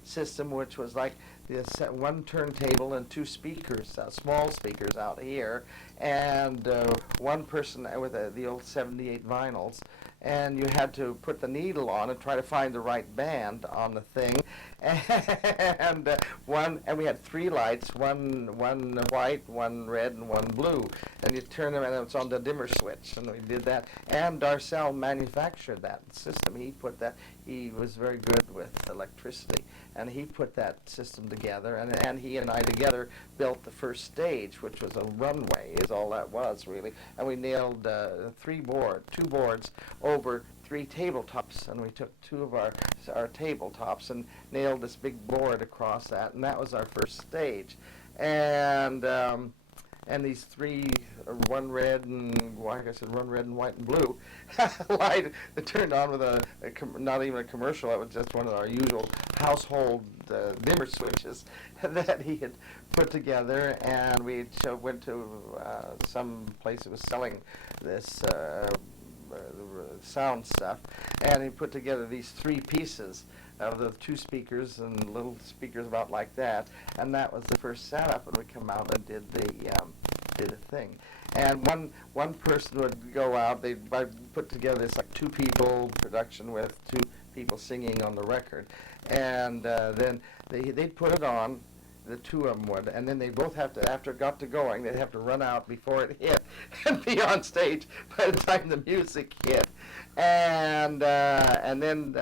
system, which was like this one turntable and two speakers, small speakers out here, and one person with the old 78 vinyls, and you had to put the needle on and try to find the right band on the thing, and we had three lights, one white, one red, and one blue, and you turn them and it's on the dimmer switch, and we did that. And Darcelle manufactured that system. He was very good with electricity, and he put that system together, and he and I together built the first stage, which was a runway, is all that was really, and we nailed two boards over three tabletops, and we took two of our tabletops and nailed this big board across that, and that was our first stage. And these three, one red and, like I said, one red and white and blue, light, it turned on with not even a commercial, it was just one of our usual household dimmer switches that he had put together, and we went to some place that was selling this sound stuff, and he put together these three pieces of the two speakers and little speakers about like that, and that was the first setup, and we come out and did the thing. And one person would go out, they'd put together this like two people production with two people singing on the record, and then they'd put it on, the two of them would, and then they both have to, after it got to going, they'd have to run out before it hit and be on stage by the time the music hit. And then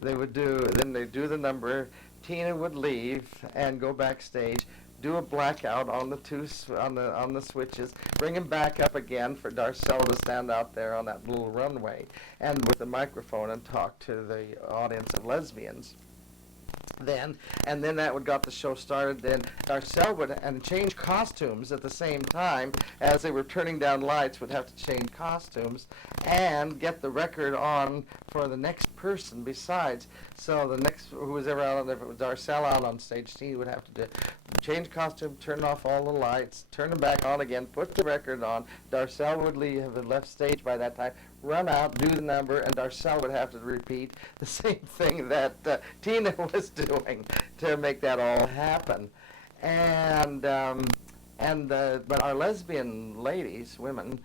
they'd do the number. Tina would leave and go backstage, do a blackout on the switches, bring him back up again for Darcelle to stand out there on that little runway and with the microphone and talk to the audience of lesbians. Then that would got the show started. Then Darcelle would change costumes at the same time as they were turning down lights. Would have to change costumes and get the record on for the next person besides. So the next who was ever out, if it was Darcelle out on stage, he would have to change costume, turn off all the lights, turn them back on again, put the record on. Darcelle would have left stage by that time, run out, do the number, and Darcelle would have to repeat the same thing that Tina was doing to make that all happen. But our lesbian ladies, women,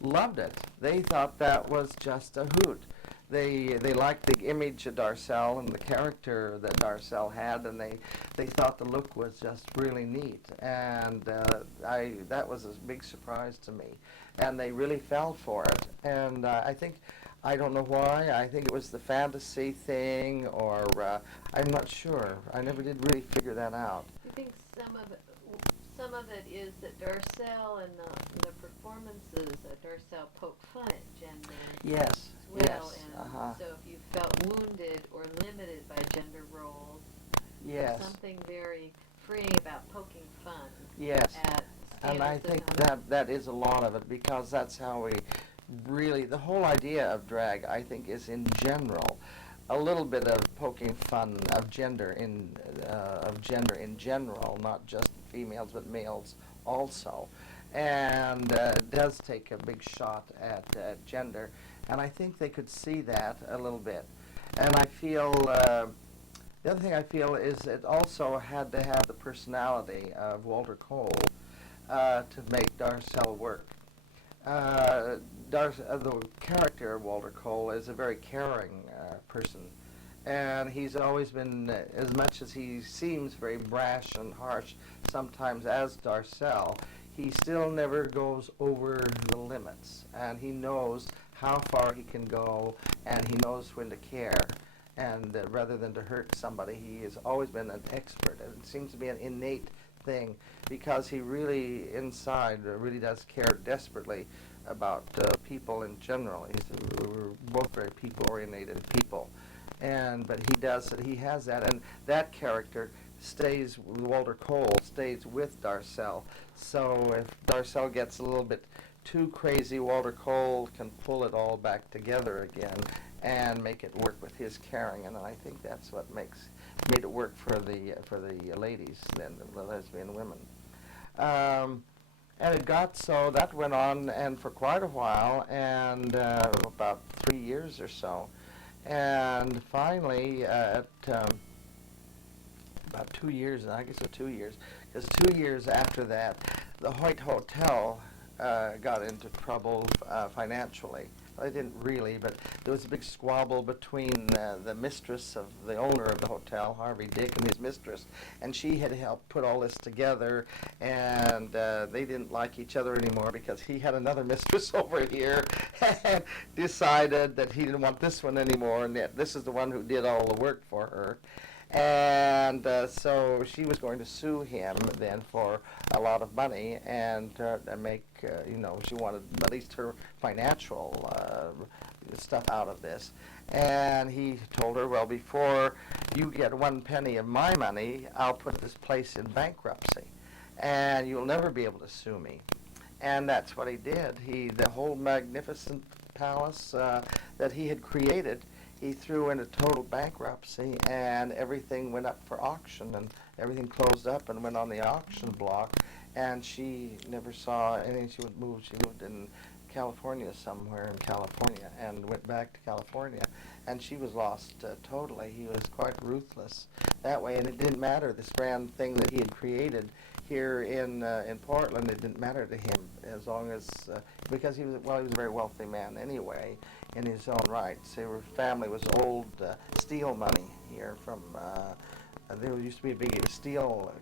loved it. They thought that was just a hoot. They liked the image of Darcelle and the character that Darcelle had, and they thought the look was just really neat. And that was a big surprise to me. And they really fell for it. And I don't know why. I think it was the fantasy thing, or I'm not sure. I never did really figure that out. I think some of it is that Darcelle and the performances, Darcelle poked fun at gender. Yes. As well, yes. And so if you felt wounded or limited by gender roles, yes. There's something very freeing about poking fun. Yes. And I think that is a lot of it, because that's how we really, the whole idea of drag, I think, is in general a little bit of poking fun of gender in general, not just females but males also, and it does take a big shot at gender, and I think they could see that a little bit, and I feel The other thing I feel is it also had to have the personality of Walter Cole to make Darcelle work. The character of Walter Cole is a very caring person, and he's always been, as much as he seems very brash and harsh sometimes as Darcelle, he still never goes over the limits, and he knows how far he can go, and he knows when to care. And rather than to hurt somebody, he has always been an expert. And it seems to be an innate thing because he really, inside, really does care desperately about people in general. We're both very people-oriented people. But he has that. And that character stays, Walter Cole stays with Darcelle. So if Darcelle gets a little bit too crazy, Walter Cole can pull it all back together again and make it work with his caring, and I think that's what made it work for the ladies, then the lesbian women. And it got so that went on and for quite a while, and about 3 years or so, and finally at about 2 years, I guess it was 2 years, because 2 years after that, the Hoyt Hotel got into trouble financially. I didn't really, but there was a big squabble between the mistress of the owner of the hotel, Harvey Dick, and his mistress, and she had helped put all this together, and they didn't like each other anymore because he had another mistress over here and decided that he didn't want this one anymore, and that this is the one who did all the work for her. And so she was going to sue him then for a lot of money and make, she wanted at least her financial stuff out of this. And he told her, well, before you get 1 penny of my money, I'll put this place in bankruptcy, and you'll never be able to sue me. And that's what he did. The whole magnificent palace that he had created, he threw into total bankruptcy, and everything went up for auction, and everything closed up and went on the auction block, and she never saw anything. She lived in California, somewhere in California, and went back to California, and she was lost totally. He was quite ruthless that way, and it didn't matter, this grand thing that he had created here in Portland, it didn't matter to him as long as, because he was a very wealthy man anyway, in his own rights. His family was old steel money here from, there used to be a big steel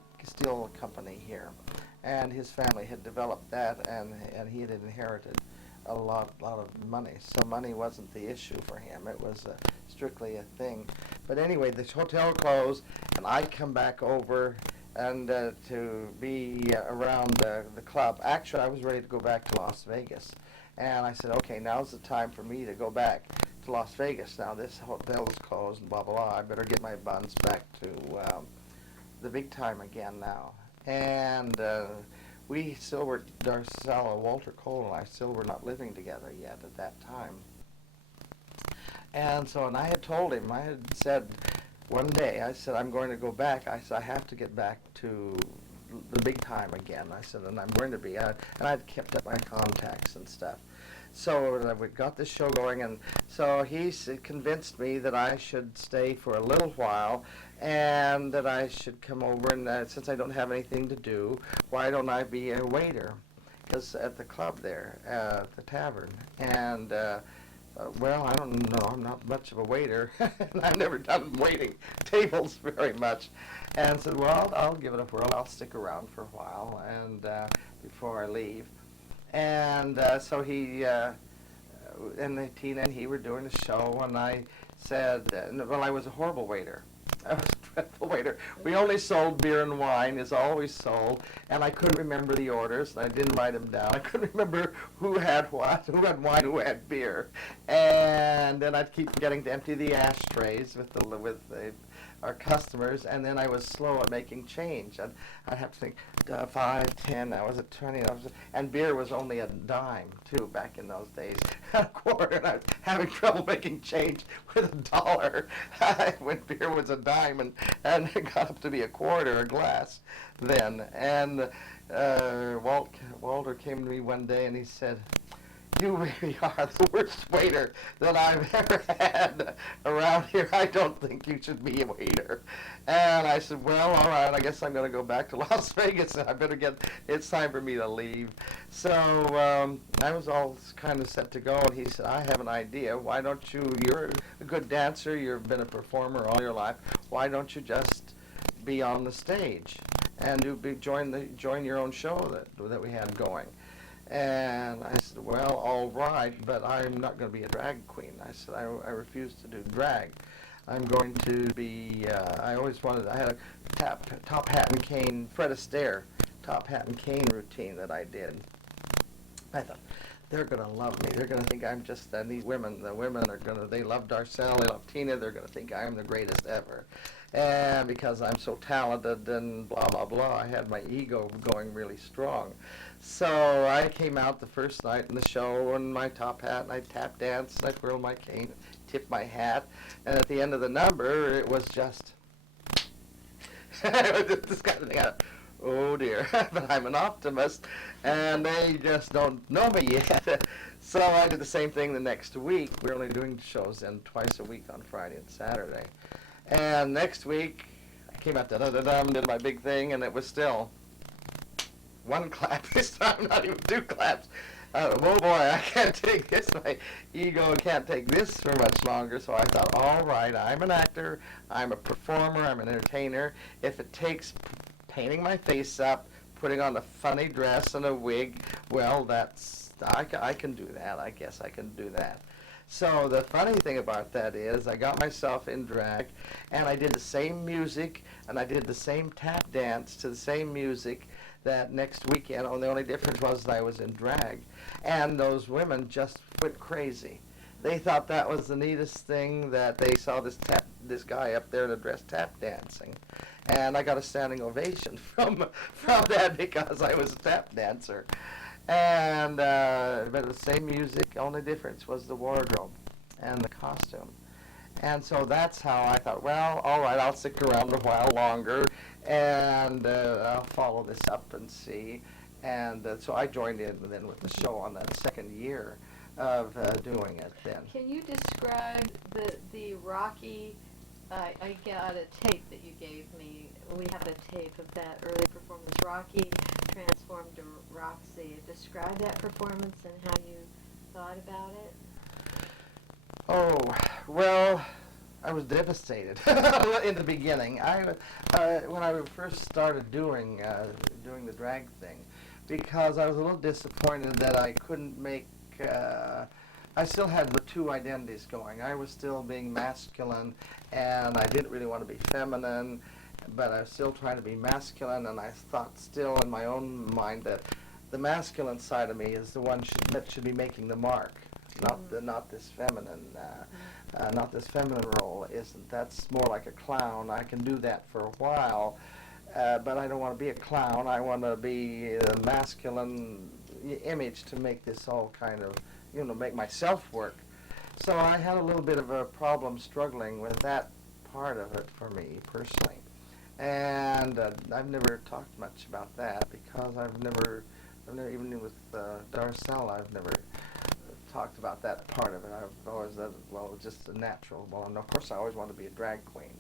company here, and his family had developed that, and he had inherited a lot of money. So money wasn't the issue for him. It was strictly a thing. But anyway, this hotel closed, and I come back over and to be around the club. Actually, I was ready to go back to Las Vegas. And I said, okay, now's the time for me to go back to Las Vegas. Now this hotel is closed and blah, blah, blah. I better get my buns back to the big time again now. And we still were, Darcelle, Walter Cole, and I still were not living together yet at that time. And so, and I had told him, I had said one day, I said, I'm going to go back. I said, I have to get back to the big time again. I said, and I'm going to be. And I'd kept up my contacts and stuff. So we got this show going, and so he convinced me that I should stay for a little while, and that I should come over, and since I don't have anything to do, why don't I be a waiter? Because at the club there, at the tavern, and well, I don't know, I'm not much of a waiter, and I've never done waiting tables very much, and said, well, I'll give it a whirl, I'll stick around for a while, and before I leave. And so he and Tina and he were doing the show, and I said, well, I was a horrible waiter. I was a dreadful waiter. We only sold beer and wine, is always sold, and I couldn't remember the orders, and I didn't write them down. I couldn't remember who had what, who had wine, who had beer. And then I'd keep forgetting to empty the ashtrays with our customers, and then I was slow at making change. I'd have to think, 5, 10, I was at 20, and beer was only a dime, too, back in those days. A quarter, and I was having trouble making change with $1 when beer was a dime, and it got up to be a quarter a glass then. And Walter came to me one day, and he said, you really are the worst waiter that I've ever had around here. I don't think you should be a waiter. And I said, well, all right, I guess I'm going to go back to Las Vegas, and I better it's time for me to leave. So I was all kind of set to go, and he said, I have an idea. Why don't you're a good dancer, you've been a performer all your life, why don't you just be on the stage and join your own show that we had going? And I said, well, all right, but I'm not going to be a drag queen. I said, I refuse to do drag. I'm going to be, I had a top hat and cane, Fred Astaire top hat and cane routine that I did. I thought, they're going to love me. They're going to think I'm just, and the women are going to, they love Darcelle, they love Tina, they're going to think I'm the greatest ever. And because I'm so talented and blah, blah, blah, I had my ego going really strong. So I came out the first night in the show in my top hat, and I tap danced, and I twirled my cane, tipped my hat, and at the end of the number, it was just, this kind of thing. Oh dear, but I'm an optimist, and they just don't know me yet. So I did the same thing the next week. We're only doing shows then twice a week on Friday and Saturday. And next week, I came out, da-da-da-dum, did my big thing, and it was still one clap this time, not even two claps. Oh boy, I can't take this. My ego can't take this for much longer. So I thought, all right, I'm an actor, I'm a performer, I'm an entertainer. If it takes painting my face up, putting on a funny dress and a wig, well, I can do that. I guess I can do that. So the funny thing about that is I got myself in drag, and I did the same music, and I did the same tap dance to the same music that next weekend. Oh, the only difference was that I was in drag. And those women just went crazy. They thought that was the neatest thing, that they saw this guy up there in a dress tap dancing. And I got a standing ovation from that because I was a tap dancer. And but the same music, only difference was the wardrobe and the costume. And so that's how I thought, well, all right, I'll stick around a while longer, and I'll follow this up and see. And so I joined in then with the show on that second year of doing it then. Can you describe the Rocky, I got a tape that you gave me. We have a tape of that early performance. Rocky transformed to Roxy. Describe that performance and how you thought about it. Oh, well, I was devastated in the beginning. When I first started doing the drag thing, because I was a little disappointed that I couldn't make. I still had the two identities going. I was still being masculine, and I didn't really want to be feminine, but I was still trying to be masculine, and I thought still in my own mind that the masculine side of me is the one that should be making the mark, not this feminine, not this feminine role. That's more like a clown. I can do that for a while, but I don't want to be a clown. I want to be a masculine image to make this all kind of, make myself work. So I had a little bit of a problem struggling with that part of it for me personally. And I've never talked much about that because I've never even with Darcelle, I've never talked about that part of it. I've always said, well, it's just a natural. Well, and of course I always wanted to be a drag queen.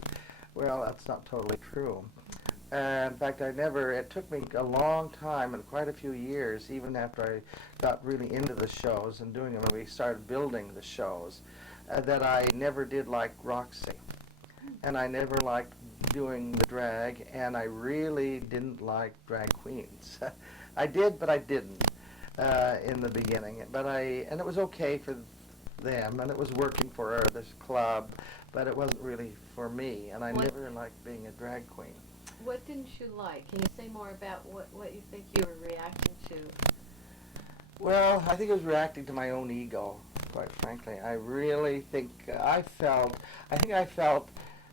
Well, that's not totally true. In fact, it took me a long time and quite a few years, even after I got really into the shows and doing them, and we started building the shows, that I never did like Roxy. And I never liked doing the drag, and I really didn't like drag queens. I did, but I didn't in the beginning. And it was okay for them, and it was working for this club, but it wasn't really for me, and I never liked being a drag queen. What didn't you like? Can you say more about what you think you were reacting to? Well, I think I was reacting to my own ego, quite frankly. I really think I felt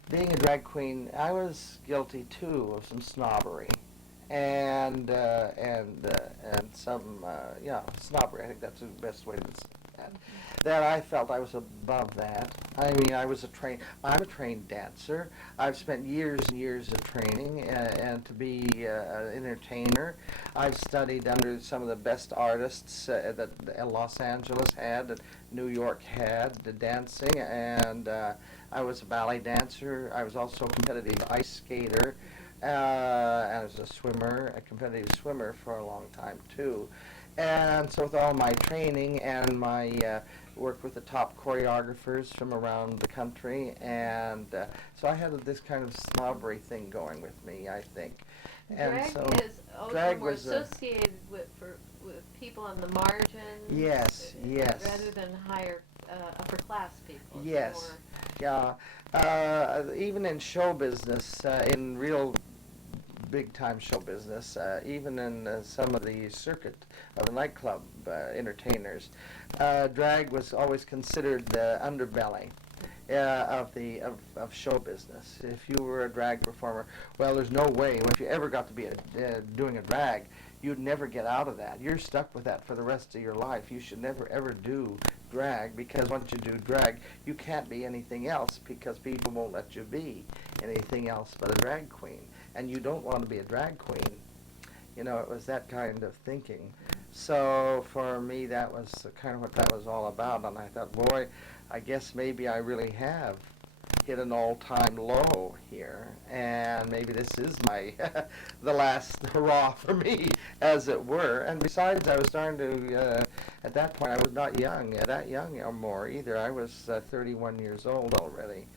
being a drag queen, I was guilty too of some snobbery and some snobbery. I think that's the best way to that I felt I was above that. I mean, I'm a trained dancer. I've spent years and years of training and to be an entertainer. I've studied under some of the best artists that Los Angeles had, that New York had, the dancing, and I was a ballet dancer. I was also a competitive ice skater. I was a competitive swimmer for a long time too. And so with all my training and my work with the top choreographers from around the country, and so I had this kind of snobbery thing going with me, I think. And drag so is also more associated with people on the margins. Yes, yes. Rather than higher upper class people. Yes, yeah. Even in show business, in real big-time show business, even in some of the circuit of the nightclub entertainers, drag was always considered the underbelly of show business. If you were a drag performer, well, there's no way, if you ever got to be doing a drag, you'd never get out of that. You're stuck with that for the rest of your life. You should never ever do drag, because once you do drag, you can't be anything else, because people won't let you be anything else but a drag queen. And you don't want to be a drag queen. You know, it was that kind of thinking. So for me, that was kind of what that was all about. And I thought, boy, I guess maybe I really have hit an all-time low here, and maybe this is my the last hurrah for me, as it were. And besides, I was starting to at that point, I was not that young or more either. I was 31 years old already,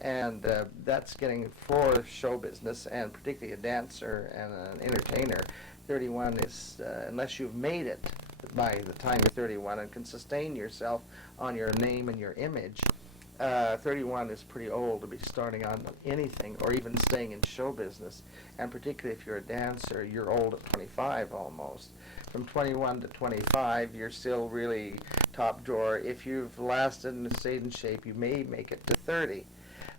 and that's getting, for show business, and particularly a dancer and an entertainer, 31 is, unless you've made it by the time you're 31 and can sustain yourself on your name and your image, 31 is pretty old to be starting on anything, or even staying in show business. And particularly if you're a dancer, you're old at 25 almost. From 21 to 25, you're still really top drawer. If you've lasted and stayed in shape, you may make it to 30.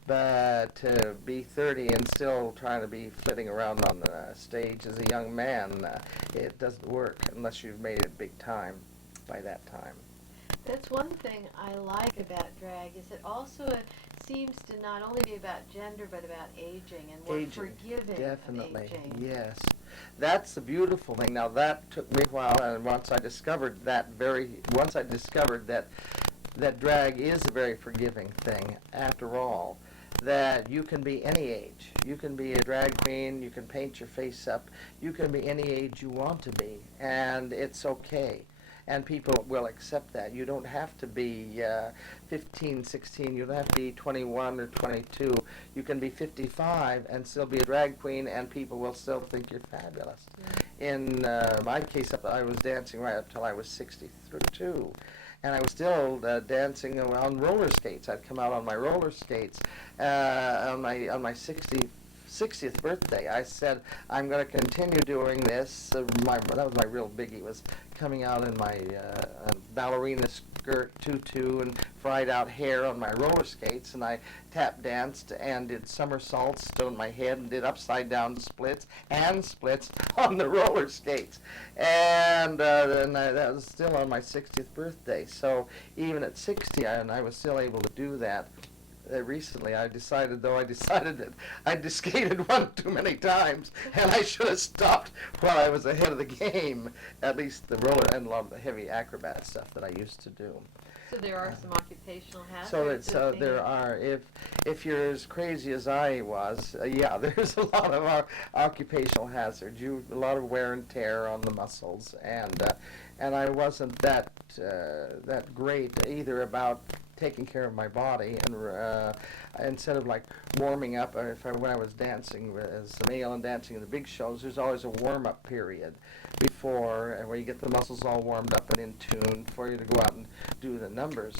But to be 30 and still trying to be flitting around on the stage as a young man, it doesn't work unless you've made it big time by that time. That's one thing I like about drag, is it also seems to not only be about gender, but about aging and more forgiving. Definitely, of aging. yes. That's the beautiful thing. Now that took me a while, and once I discovered that that drag is a very forgiving thing, after all, that you can be any age. You can be a drag queen, you can paint your face up, you can be any age you want to be, and it's okay. And people will accept that. You don't have to be 15, 16. You don't have to be 21 or 22. You can be 55 and still be a drag queen, and people will still think you're fabulous. Yeah. In my case, I was dancing right up till I was 62. And I was still dancing on roller skates. I'd come out on my roller skates on my 60th birthday. I said, I'm going to continue doing this. That was my real biggie, was coming out in my ballerina skirt, tutu, and fried out hair on my roller skates, and I tap danced and did somersaults on my head and did upside down splits on the roller skates. And then that was still on my 60th birthday. So even at 60, I was still able to do that. Recently, I decided that I'd skated one too many times, and I should have stopped while I was ahead of the game. At least the roller and a lot of the heavy acrobat stuff that I used to do. So there are some occupational hazards. So there are. If you're as crazy as I was, yeah, there's a lot of occupational hazards. A lot of wear and tear on the muscles, and I wasn't that great either about taking care of my body, and instead of like warming up, when I was dancing as a male and dancing in the big shows, there's always a warm-up period before, where you get the muscles all warmed up and in tune for you to go out and do the numbers.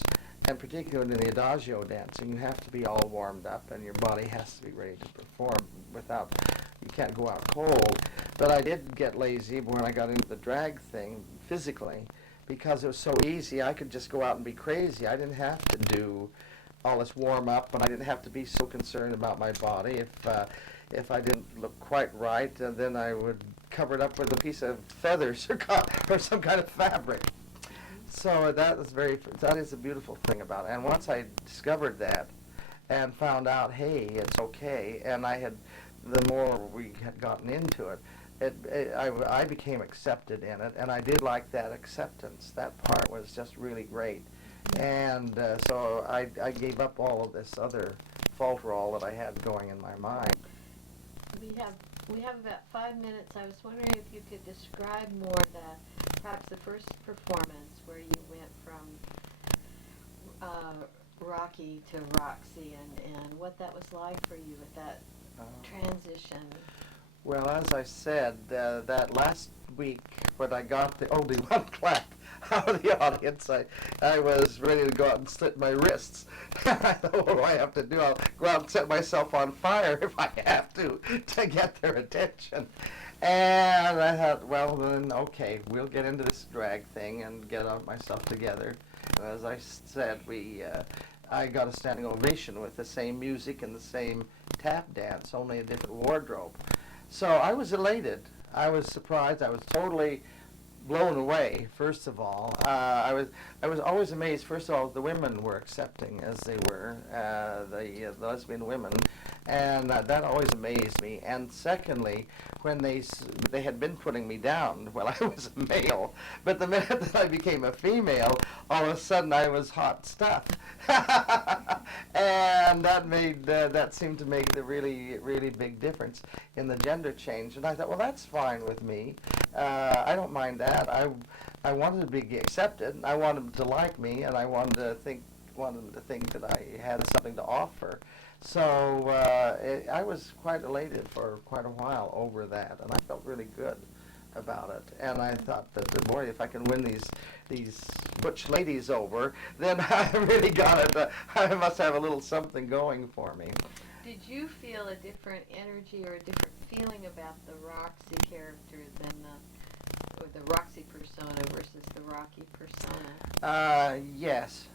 And particularly in the adagio dancing, you have to be all warmed up, and your body has to be ready to perform. You can't go out cold. But I did get lazy when I got into the drag thing physically, because it was so easy. I could just go out and be crazy. I didn't have to do all this warm up, and I didn't have to be so concerned about my body. If I didn't look quite right, then I would cover it up with a piece of feathers or some kind of fabric. So that is a beautiful thing about it. And once I discovered that and found out, hey, it's okay, and the more we had gotten into it, I became accepted in it, and I did like that acceptance. That part was just really great. And so I gave up all of this other falterall that I had going in my mind. We have about 5 minutes. I was wondering if you could describe more perhaps the first performance where you went from Rocky to Roxy, and what that was like for you with that transition. Well, as I said, that last week when I got the only one clap out of the audience, I was ready to go out and slit my wrists. I thought, what do I have to do? I'll go out and set myself on fire if I have to get their attention. And I thought, well, then, okay, we'll get into this drag thing and get myself together. And as I said, I got a standing ovation with the same music and the same tap dance, only a different wardrobe. So I was elated. I was surprised. I was totally blown away, first of all. I was always amazed, first of all, the women were accepting as they were, the lesbian women, and that always amazed me. And secondly, when they had been putting me down, well, I was a male, but the minute that I became a female, all of a sudden I was hot stuff. And that seemed to make the really, really big difference in the gender change. And I thought, well, that's fine with me. I don't mind that. I wanted to be accepted. I wanted them to like me, and I wanted them to think that I had something to offer. So I was quite elated for quite a while over that, and I felt really good about it. And I thought that, boy, if I can win these butch ladies over, then I really got it. I must have a little something going for me. Did you feel a different energy or a different feeling about the Roxy character than the Roxy persona versus the Rocky persona? Yes.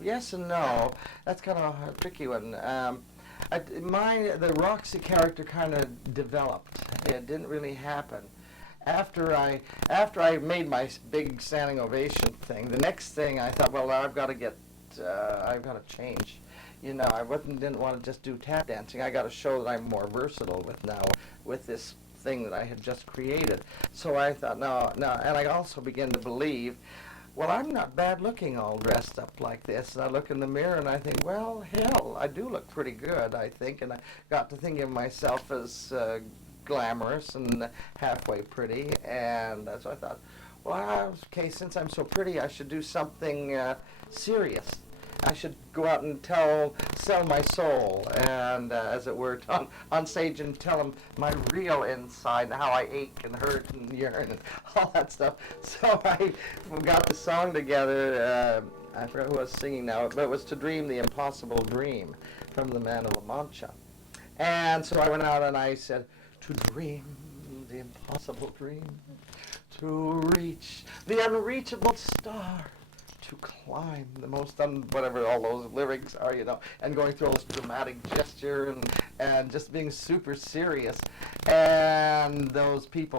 Yes and no. That's kind of a tricky one. The Roxy character kind of developed. It didn't really happen. After I made my big standing ovation thing, the next thing I thought, well, I've got to change. You know, I didn't want to just do tap dancing. I got to show that I'm more versatile with this thing that I had just created. So I thought, no, and I also began to believe, well, I'm not bad looking all dressed up like this. And I look in the mirror and I think, well, hell, I do look pretty good, I think. And I got to thinking of myself as glamorous and halfway pretty. And so I thought, well, okay, since I'm so pretty, I should do something serious. I should go out and sell my soul, and as it were, on stage and tell them my real inside and how I ache and hurt and yearn and all that stuff. So I got the song together. I forgot who I was singing now, but it was "To Dream the Impossible Dream" from the Man of La Mancha. And so I went out and I said, "To dream the impossible dream, to reach the unreachable star, to climb the most whatever all those lyrics are, you know," and going through all this dramatic gesture and just being super serious. And those people